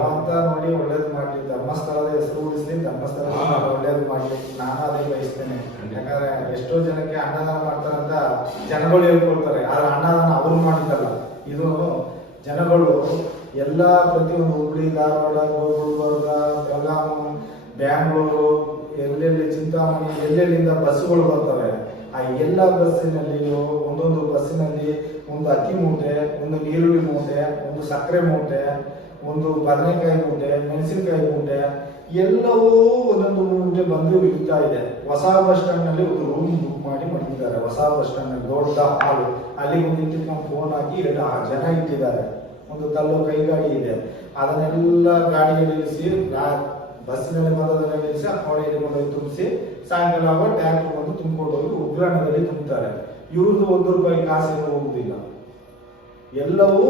ಅಂತ ನೋಡಿ ಒಳ್ಳೇದು ಮಾಡ್ಲಿ. ಧರ್ಮಸ್ಥಳದ ಹೆಸರು ಉಳಿಸ್ಲಿ, ಧರ್ಮಸ್ಥಳ ಒಳ್ಳೇದು ಮಾಡ್ಲಿ. ನಾನು ಅದೇ ಬಯಸ್ತೇನೆ. ಯಾಕಂದ್ರೆ ಎಷ್ಟೋ ಜನಕ್ಕೆ ಅನ್ನದಾನ ಮಾಡ್ತಾರಂತ ಜನಗಳು ಹೇಳ್ಕೊಳ್ತಾರೆ, ಆದ್ರೆ ಅನ್ನದಾನ ಅವ್ರು ಮಾಡಿದ್ದಲ್ಲ. ಇದು ಜನಗಳು ಎಲ್ಲ ಪ್ರತಿಯೊಂದು ಹುಬ್ಳಿ, ಧಾರವಾಡ, ಗುಲ್ಬರ್ಗ, ಬೆಳಗಾವಿ, ಬ್ಯಾಂಗ್ಳೂರು, ಎಲ್ಲೆಲ್ಲಿ ಚಿಂತಾಮಣಿ, ಎಲ್ಲೆಲ್ಲಿಂದ ಬಸ್ಸುಗಳು ಬರ್ತವೆ. ಆ ಎಲ್ಲ ಬಸ್ಸಿನಲ್ಲಿ ಒಂದೊಂದು ಬಸ್ಸಿನಲ್ಲಿ ಒಂದು ಅಕ್ಕಿ ಮೂಟೆ, ಒಂದು ಈರುಳ್ಳಿ ಮೂಟೆ, ಒಂದು ಸಕ್ಕರೆ ಮೂಟೆ, ಒಂದು ಬದನೆಕಾಯಿ ಮೂಟೆ, ಮೆಣಸಿನಕಾಯಿ ಮೂಟೆ, ಎಲ್ಲವೂ ಒಂದೊಂದು ಮೂಟೆ ಬಂದು ಇರ್ತಾ ಇದೆ. ಹೊಸ ಬಸ್ ಸ್ಟ್ಯಾಂಡ್ ನಲ್ಲಿ ಒಂದು ರೂಮ್ ಬುಕ್ ಮಾಡಿ ಮಾಡಿದ್ದಾರೆ. ಹೊಸ ಬಸ್ ಸ್ಟ್ಯಾಂಡ್ ನಲ್ಲಿ ದೊಡ್ಡ ಹಾಲು, ಅಲ್ಲಿ ಒಂದು ಇಟ್ಟಿಕೊಂಡು ಫೋನ್ ಹಾಕಿ 2 ಜನ ಇಟ್ಟಿದ್ದಾರೆ. ಒಂದು ತಳ್ಳೋ ಕೈಗಾಡಿ ಇದೆ. ಅದನ್ನೆಲ್ಲ ಗಾಡಿಯಲ್ಲಿ ಇಳಿಸಿ, ಬಸ್ಸಿನಲ್ಲಿ ಬಂದದನ್ನ ನಿಲ್ಲಿಸಿ ಕೋಣೆಯಲ್ಲಿ ಕೊಂಡೋಗಿ ತುಂಬಿಸಿ, ಸಾಯಂಕಾಲ ಆಗುವ ಟ್ಯಾಂಕ್ ಬಂದು ತುಂಬಿಕೊಂಡು ಹೋಗಿ ಉಗ್ರಾಣದಲ್ಲಿ ತುಂಬುತ್ತಾರೆ. ಇವ್ರದ್ದು ₹1 ಕಾಸೇನು ಹೋಗುದಿಲ್ಲ. ಎಲ್ಲವೂ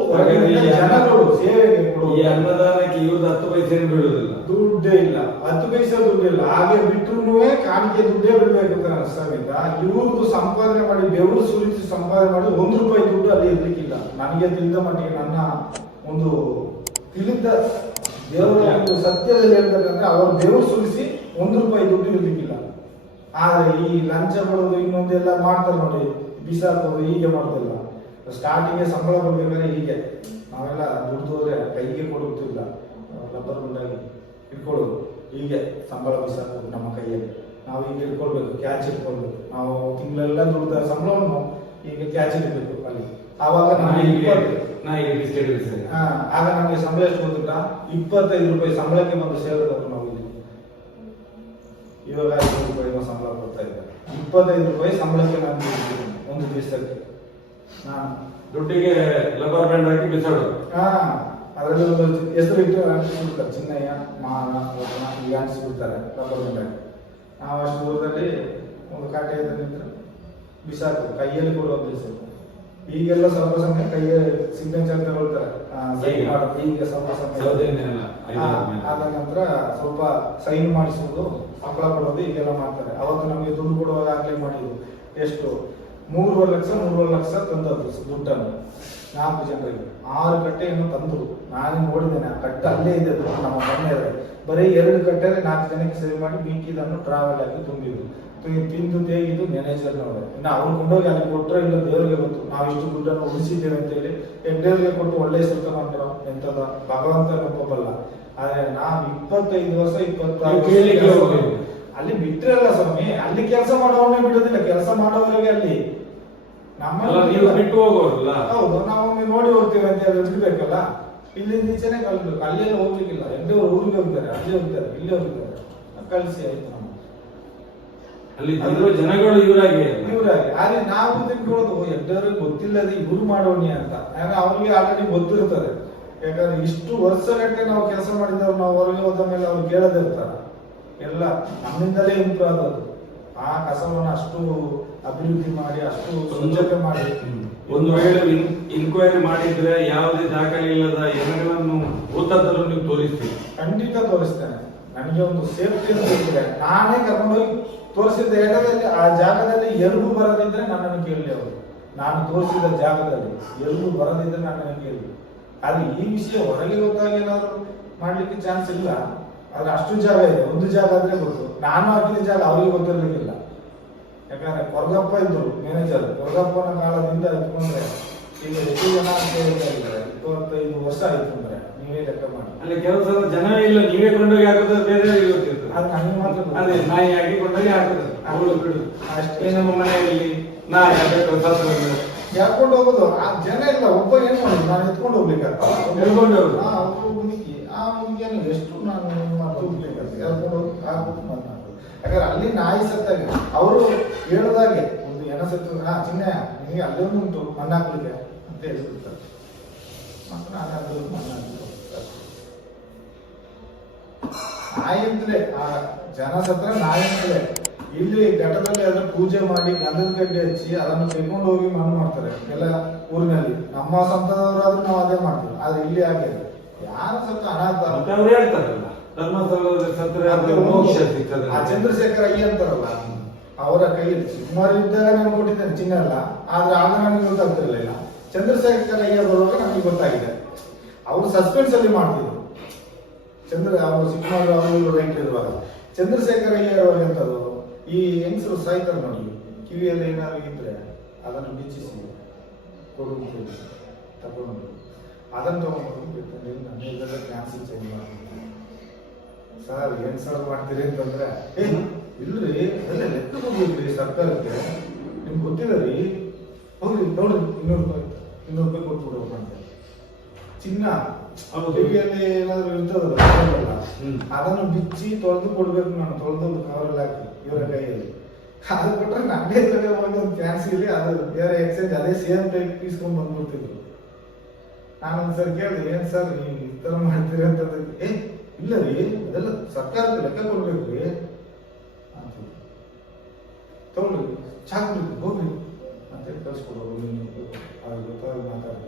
ಜನಗಳು ಸೇವೆಗೆ ಈ ಅನ್ನದಾನಕ್ಕೆ ಇವ್ರದ್ದು 10 ಪೈಸೆ ಬೀಳುವುದಿಲ್ಲ, ದುಡ್ಡೇ ಇಲ್ಲ, 10 ಪೈಸೆ ದುಡ್ಡಿಲ್ಲ. ಹಾಗೆ ಬಿಟ್ಟರು ಕಾಣಿಕೆ ದುಡ್ಡೇ ಬಿಡ್ಬೇಕು ಸಮೇತ. ಇವ್ರದ್ದು ಸಂಪಾದನೆ ಮಾಡಿ, ಬೆವರು ಸುರಿಸಿ ಸಂಪಾದನೆ ಮಾಡಿ ₹1 ದುಡ್ಡು ಅಲ್ಲಿ ಇರ್ಲಿಕ್ಕಿಲ್ಲ. ನನಗೆ ತಿಳಿದ ಮಟ್ಟಿಗೆ, ನನ್ನ ಒಂದು ತಿಳಿದ ದೇವರ ಒಂದು ಸತ್ಯದಲ್ಲಿ ಹೇಳ್ಬೇಕಂದ್ರೆ, ಅವರು ಬೆವರು ಸುರಿಸಿ ₹1 ದುಡ್ಡು ಇರ್ಲಿಕ್ಕಿಲ್ಲ. ಆದ್ರೆ ಈ ಲಂಚ ಕೊಡೋದು ಇನ್ನೊಂದೆಲ್ಲ ಮಾಡ್ತಾರೆ ನೋಡಿ, ಬಿಸಾಕೋದು, ಹೀಗೆ ಮಾಡ್ತಿಲ್ಲ. ಸ್ಟಾರ್ಟಿಂಗ್ ಸಂಬಳ ಕೊಡ್ಬೇಕಾದ್ರೆ ಹೀಗೆ ನಾವೆಲ್ಲ ದುಡ್ಡು ಹೋದ್ರೆ ಕೈಗೆ ಕೊಡುತ್ತಿಲ್ಲ, ರಬ್ಬರ್ ಗುಂಡಾಗಿ ಇಟ್ಕೊಳ್ಳೋದು, ಹೀಗೆ ಸಂಬಳ ಬಿಸಾಕೋದು ನಮ್ಮ ಕೈಯಲ್ಲಿ. ನಾವು ಈಗ ಇಟ್ಕೊಳ್ಬೇಕು, ಕ್ಯಾಚ್ ಇಟ್ಕೊಳ್ಬೇಕು. ನಾವು ತಿಂಗಳೆಲ್ಲ ದುಡ್ಡ ಸಂಬಳವನ್ನು ಈಗ ಕ್ಯಾಚ್ ಇಡಬೇಕು ಅಲ್ಲಿ. ಆವಾಗ ನಮಗೆ ಆಗ ನಮಗೆ ಸಂಬಳ ಎಷ್ಟು ಗೊತ್ತಾ? ₹25 ಸಂಬಳಕ್ಕೆ ಬಂದು ಸೇರಿದವರು ನಾವು ಇಲ್ಲಿ. ಇವಾಗ ₹5 ಸಂಬಳ ಕೊಡ್ತಾ ಇದ್ದಾರೆ. ₹25 ಸಂಬಳಕ್ಕೆ ನಾನು ಒಂದು ದಿವಸಕ್ಕೆ. ನಾನು ದುಡ್ಡಿಗೆ ಲಬ್ಬರ್ ಬ್ಯಾಂಡ್ ಹಾಕಿ ಬಿಸಾಡೋದು. ಅದರಲ್ಲಿ ಒಂದು ಹೆಸರು ಇಟ್ಟು ಅಂಟಿಸ್ಬಿಡ್ತಾರೆ, ಚಿನ್ನಯ್ಯ, ಮಾನ, ಈಗ ಅಂಟಿಸ್ಬಿಡ್ತಾರೆ ರಬ್ಬರ್ ಬ್ಯಾಂಡ್ ಹಾಕಿ. ನಾವು ಅಷ್ಟು ದೂರದಲ್ಲಿ ಒಂದು ಕಾಟೆ ನಿಂತು ಬಿಸಾಕು, ಕೈಯಲ್ಲಿ ಕೊಡುವಂತ ಹೆಸರು. ಈಗೆಲ್ಲ ಸ್ವಲ್ಪ ಸಮಯ ಕೈಯಲ್ಲಿ ಸಿಗ್ನೇಚರ್ ತಗೊಳ್ತಾರೆ, ಸೈನ್ ಮಾಡೋದು. ಈಗ ಸ್ವಲ್ಪ ಸಮಯ ಆದ ನಂತರ ಸ್ವಲ್ಪ ಸೈನ್ ಮಾಡಿಸುವುದು, ಸಂಬಳ ಕೊಡೋದು, ಈಗೆಲ್ಲ ಮಾಡ್ತಾರೆ. ಅವತ್ತು ನಮಗೆ ದುಡ್ಡು ಕೊಡುವಾಗ ಆಗ್ಲೇ ಮಾಡಿದ್ರು. ಎಷ್ಟು 3.5 ಲಕ್ಷ ತಂದದ್ದು ದುಡ್ಡನ್ನು 4 ಜನರಿಗೆ 6 ಕಟ್ಟೆಯನ್ನು ತಂದರು. ನಾನು ನೋಡಿದ್ದೇನೆ, ಆ ಕಟ್ಟೆ ಅಲ್ಲೇ ಇದೆ ನಮ್ಮ ಮನೆಯಲ್ಲಿ. ಬರೀ 2 ಕಟ್ಟೆಯಲ್ಲಿ 4 ಜನಕ್ಕೆ ಸೇವ್ ಮಾಡಿ ಮಿಕ್ಕಿದನ್ನು ಟ್ರಾವೆಲ್ ಆಗಿ ತುಂಬಿದ್ರು. ತಿಂದು ತೇಗಿದ್ದು ಮ್ಯಾನೇಜರ್ನವರು. ಇನ್ನು ಅವ್ರು ಕೊಂಡೋಗಿ ಅಲ್ಲಿ ಕೊಟ್ಟರೆ ಇಲ್ಲ ದೇವರಿಗೆ ಗೊತ್ತು. ನಾವು ಇಷ್ಟು ದುಡ್ಡನ್ನು ಉಳಿಸಿದ್ದೇವೆ ಅಂತ ಹೇಳಿ ಹೆಗ್ಡೇರಿಗೆ ಕೊಟ್ಟು ಒಳ್ಳೆ ಹೆಸರು ತಗೊಂಡಿರೋ ಎಂತದ ಭಗವಂತ ಒಪ್ಪಬಲ್ಲ. ಆದ್ರೆ ನಾವು 25 ವರ್ಷ 26 ಅಲ್ಲಿ ಬಿಟ್ರಲ್ಲ ಸ್ವಾಮಿ, ಅಲ್ಲಿ ಕೆಲಸ ಮಾಡೋವನ್ನೇ ಬಿಡೋದಿಲ್ಲ. ಕೆಲಸ ಮಾಡೋವರಿಗೆ ಅಲ್ಲಿ ನೀವು ಬಿಟ್ಟು ಹೋಗೋರಲ್ಲ. ಹೌದು, ನಾವೊಮ್ಮೆ ನೋಡಿ ಹೋಗ್ತೇವೆ ಅಂತ ಹೇಳಿ ಬಿಡ್ಬೇಕಲ್ಲ. ಇಲ್ಲಿಂದ ಈಚೆನೆ ಕಲ್ಬೇಕು, ಅಲ್ಲೆಲ್ಲ ಹೋಗ್ಲಿಕ್ಕಿಲ್ಲ. ಎಡ್ಡವರು ಊರಿಗೆ ಹೋಗ್ತಾರೆ, ಅಲ್ಲಿ ಹೋಗ್ತಾರೆ, ಇಲ್ಲಿ ಹೋಗ್ತಾರೆ, ಕಳಿಸಿ ಆಯ್ತು. ನಮ್ಮ ಅಲ್ಲಿ ಜನಗಳು ಇವರಾಗಿ ಆದ್ರೆ ನಾವು ತಿಳ್ಕೊಳ್ಳೋದು ಎಡ್ಡವ್ರಿಗೆ ಗೊತ್ತಿಲ್ಲದೆ ಇವ್ರು ಮಾಡೋಣಿ ಅಂತ. ಯಾಕಂದ್ರೆ ಅವ್ರಿಗೆ ಆಲ್ರೆಡಿ ಗೊತ್ತಿರ್ತದೆ. ಯಾಕಂದ್ರೆ ಇಷ್ಟು ವರ್ಷಗಟ್ಟಲೆ ನಾವು ಕೆಲಸ ಮಾಡಿದವ್ರು ನಾವು ಹೊರಗೆ ಹೋದ ಮೇಲೆ ಅವ್ರು ಕೇಳದಿರ್ತಾರ. ಎಲ್ಲ ನಮ್ಮಿಂದಲೇ ಇಂಪ್ರೂವ್ ಆದದ್ದು. ಆ ಕಸವನ್ನು ಅಷ್ಟು ಅಭಿವೃದ್ಧಿ ಮಾಡಿ, ಅಷ್ಟು ಸ್ವಚ್ಛತೆ ಮಾಡಿ. ಒಂದು ವೇಳೆ ಇನ್ಕ್ವೈರಿ ಮಾಡಿದ್ರೆ ಯಾವುದೇ ದಾಖಲೆ ಇಲ್ಲದ ಜನಗಳನ್ನು ಓದದ್ದನ್ನು ನೀವು ತೋರಿಸ್ತೀವಿ. ಖಂಡಿತ ತೋರಿಸ್ತೇನೆ. ನನಗೆ ಒಂದು ಸೇಫ್ಟಿ ಅಂತ ಇದ್ರೆ ನಾನೇ ಕರ್ಕೊಂಡೋಗಿ ತೋರಿಸಿದ ಎಡದಲ್ಲಿ ಆ ಜಾಗದಲ್ಲಿ ಎಲ್ರೂ ಬರದಿದ್ರೆ ನನ್ನನ್ನು ಕೇಳಲಿ. ಅವರು ನಾನು ತೋರಿಸಿದ ಜಾಗದಲ್ಲಿ ಎಲ್ರೂ ಬರದಿದ್ರೆ ನನ್ನನ್ನು ಕೇಳಿ. ಆದ್ರೆ ಈ ವಿಷಯ ಹೊರಗೆ ಗೊತ್ತಾಗಿ ಏನಾದ್ರು ಮಾಡ್ಲಿಕ್ಕೆ ಚಾನ್ಸ್ ಇಲ್ಲ. ಆದ್ರೆ ಅಷ್ಟು ಜಾಗ ಇದೆ. ಒಂದು ಜಾಗ ಆದ್ರೆ ಗೊತ್ತು. ನಾನು ಹಾಕಿದ ಜಾಗ ಅವ್ರಿಗೆ ಗೊತ್ತಿರ್ಲಿಕ್ಕಿಲ್ಲ. ಯಾಕಂದ್ರೆ ಕೊರಗಪ್ಪ ಇದ್ರು ಮ್ಯಾನೇಜರ್. ಕೊರಗಪ್ಪನ ಕಾಲದಿಂದ ಇಟ್ಕೊಂಡ್ರೆ ಈಗ ಎಷ್ಟು ಜನ ಅಂತ ಹೇಳ್ತಾರೆ, 25 ವರ್ಷ ಆಯ್ತು ಅಂದ್ರೆ ನೀವೇ ಲೆಕ್ಕ ಮಾಡಿ. ಅಲ್ಲಿ ಕೆಲವು ಜನವೇ ಇಲ್ಲ, ನೀವೇ ಕೊಂಡೋಗಿ ಹಾಕೋದು ಬೇರೆ ಗೊತ್ತಿರ್ತದೆ. ಅದು ನನಗೆ ಮಾತ್ರ ಅದೇ ನಾಯಿ ಹಾಕಿ ಕೊಂಡೋಗಿ ಹಾಕೋದು. ಅವಳು ಬಿಡು ಅಷ್ಟೇ. ನಮ್ಮ ಮನೆಯಲ್ಲಿ ನಾಯಿ ಹಾಕಬೇಕು ಯಾಕೊಂಡು ಹೋಗೋದು. ಆ ಜನ ಇಲ್ಲ, ಒಬ್ಬ ಏನ್ ಮಾಡೋದು, ನಾನು ಎತ್ಕೊಂಡು ಹೋಗ್ಬೇಕಾಗ್ತದೆ. ಹೇಳ್ಕೊಂಡು ಹೋಗುದು. ಮುದುಕಿ ಆ ಮುದುಕಿಯನ್ನು ಎಷ್ಟು ನಾನು ಹೋಗ್ಬೇಕಾಗ್ತದೆ, ಎತ್ಕೊಂಡು ಹೋಗಿ ಹಾಕ್ಬಿಟ್ಟು ಮಾತನಾಡೋದು. ಯಾಕಂದ್ರೆ ಅಲ್ಲಿ ನಾಯಿ ಸತ್ತಾಗ ಅವರು ಹೇಳೋದಾಗೆ ಒಂದು ಎನ ಸತ್ತು, ಚಿನ್ನ ನಿಮಗೆ ಅಲ್ಲೊಂದು ಉಂಟು ಮಣ್ಣು ಹಾಕ್ಲಿಕ್ಕೆ ಅಂತ ಹೇಳ್ಬಿಡ್ತಾರೆ. ಮತ್ತೆ ನಾನು ಅದು ಮಣ್ಣು ಹಾಕ್ಲಿಕ್ಕೆ ನಾಯಿ ಅಂತಲೇ ಆ ಜನ ಸತ್ರ ನಾಯಿ ಅಂತಲೇ. ಇಲ್ಲಿ ಘಟದಲ್ಲಿ ಅದನ್ನ ಪೂಜೆ ಮಾಡಿ ಗಂಧದ ಗಡ್ಡೆ ಹಚ್ಚಿ ಅದನ್ನು ತೆಗೆದುಕೊಂಡು ಹೋಗಿ ಮಣ್ಣು ಮಾಡ್ತಾರೆ ಎಲ್ಲ ಊರಿನಲ್ಲಿ. ನಮ್ಮ ಸಂತದವರಾದ್ರೂ ನಾವು ಅದೇ ಮಾಡ್ತೀವಿ. ಆದ್ರೆ ಇಲ್ಲಿ ಹಾಗೆ ಯಾರು ಸತ್ತ ಅನಾಥ ಅವ್ರು ಹೇಳ್ತಾರಲ್ಲ, ಧರ್ಮಸ್ಥಳದ ಸತ್ರ ಮೋಕ್ಷ ಸಿಗ್ತದೆ. ಆ ಚಂದ್ರಶೇಖರ ಅಯ್ಯ ಅಂತಾರಲ್ಲ, ಅವರ ಕೈಯಲ್ಲಿ ಸುಮಾರು ಇದ್ದಾಗ ನಾನು ಕೊಟ್ಟಿದ್ದೇನೆ ಚಿನ್ನ ಎಲ್ಲ. ಆದ್ರೆ ಆಗ ನನಗೆ ಗೊತ್ತಾಗ್ತಿರ್ಲಿಲ್ಲ. ಚಂದ್ರಶೇಖರ ಅಯ್ಯ ಬರುವಾಗ ನಮಗೆ ಗೊತ್ತಾಗಿದೆ. ಅವರು ಸಸ್ಪೆನ್ಸ್ ಅಲ್ಲಿ ಮಾಡ್ತಿದ್ರು. ಅವರು ಸಿಕ್ಕಮಾರು ಅವರು ರೈಟ್ ಇರುವಾಗ ಚಂದ್ರಶೇಖರ ಅಯ್ಯ ಇರುವಾಗ ಎಂತದ್ದು, ಈ ಹೆಂಗಸರು ಸಾಯ್ತಾರೆ ನೋಡಿ, ಕಿವಿಯಲ್ಲಿ ಏನಾದ್ರು ಇದ್ರೆ ಅದನ್ನು ಬಿಚ್ಚಿಸಿ ಕೊಡುವುದು ತಗೊಂಡು ಅದನ್ನು ತಗೊಂಡು ನನ್ನ ಕ್ಯಾನ್ಸಲ್ ಚೇಂಜ್ ಮಾಡಿ. ಸರ್ ಏನ್ ಸರ್ ಮಾಡ್ತೀರಿ ಅಂತಂದ್ರೆ, ಇಲ್ರಿ ಅದೆಲ್ಲ ಲೆಕ್ಕ ಹೋಗ್ಲಿ ಸರ್ಕಾರಕ್ಕೆ, ನಿಮ್ಗೆ ಗೊತ್ತಿಲ್ಲ ರೀ, ಹೋಗ್ರಿ ನೋಡ್ರಿ 200 ರೂಪಾಯಿ ಕೊಟ್ಬಿಡ್ಬೇಕು ಅಂತ. ಚಿನ್ನ ಕಿವಿಯಲ್ಲಿ ಏನಾದ್ರು ಇರ್ತದಲ್ಲ ಅದನ್ನು ಬಿಚ್ಚಿ ತೊಳೆದು ಕೊಡ್ಬೇಕು. ನಾನು ತೊಳೆದು ಕವರಲ್ಲಿ ಹಾಕಿ ಇವರ ಕೈಯಲ್ಲಿ ಅದು ಕೊಟ್ಟರೆ ನನ್ನೇ ಹೋಗಿ ಒಂದು ಕ್ಯಾನ್ಸಲ್ ಅದು ಬೇರೆ ಎಕ್ಸ್ಚೇಂಜ್ ಅದೇ ಸೇಮ್ ಟೈಪ್ ಇಸ್ಕೊಂಡ್ ಬಂದ್ಬಿಡ್ತಿದ್ರು. ನಾನೊಂದ್ಸರಿ ಕೇಳಿದೆ, ಏನ್ ಸರ್ ನೀವು ಈ ತರ ಮಾಡ್ತೀರಿ ಅಂತಂದ್ರೆ, ಇಲ್ಲ ರೀ ಅದೆಲ್ಲ ಸರ್ಕಾರಕ್ಕೆ ಲೆಕ್ಕ ಕೊಡ್ಬೇಕು ರೀ ಅಂತ. ತಗೊಳ್ರಿ ಚಾಕ್ರಿ ಹೋಗ್ರಿ ಅಂತೇಳಿ ಕಳ್ಸಿಕೊಡೋರು. ಅದು ಗೊತ್ತಾಗಿ ಮಾತಾಡ್ಬೇಕು.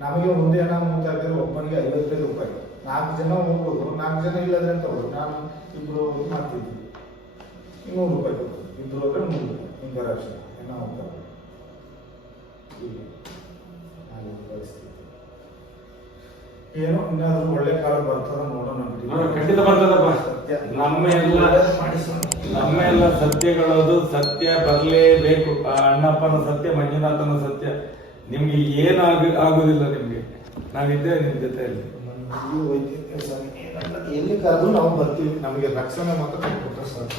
ನಮಗೆ ಒಂದೇ ಹಣ ಮುಂತಾಗಿದ್ರೆ ಒಬ್ಬನಿಗೆ 55 ರೂಪಾಯಿ. 4 ಜನ ಹೋಗ್ಬೋದು, 4 ಜನ ಇಲ್ಲದ್ರೆ ತಗೊಳ್ಳಿ. ನಾನು ಇಬ್ರು ಮಾಡ್ತಿದ್ವಿ, 200 ರೂಪಾಯಿ ಕೊಡ್ಬೋದು. ಇಬ್ರು ಹೋದ್ರೆ 100 ರೂಪಾಯಿ. ಹಿಂಗೆ ಅಕ್ಷರ ಏನೋ ಹೋಗ್ತಾರೆ. ಪರಿಸ್ಥಿತಿ ಏನೋ ಇನ್ನಾದ್ರೂ ಒಳ್ಳೆ ಕಾಲ ಬರ್ತದ ನೋಡೋಣ. ಖಂಡಿತ ಬರ್ತದಪ್ಪ. ನಮ್ಮೆಲ್ಲ ಸತ್ಯಗಳದು ಸತ್ಯ ಬರಲೇಬೇಕು. ಆ ಅಣ್ಣಪ್ಪನ ಸತ್ಯ, ಮಂಜುನಾಥನ ಸತ್ಯ. ನಿಮ್ಗೆ ಏನು ಆಗುದಿಲ್ಲ. ನಿಮ್ಗೆ ನಾವಿದ್ದೇವೆ ನಿಮ್ ಜೊತೆಯಲ್ಲಿ. ಎಲ್ಲಿ ಕರೆದು ನಾವು ಬರ್ತೀವಿ. ನಮಗೆ ರಕ್ಷಣೆ ಮಾತ್ರ ಕೊಟ್ಟರೆ ಸಾಕು.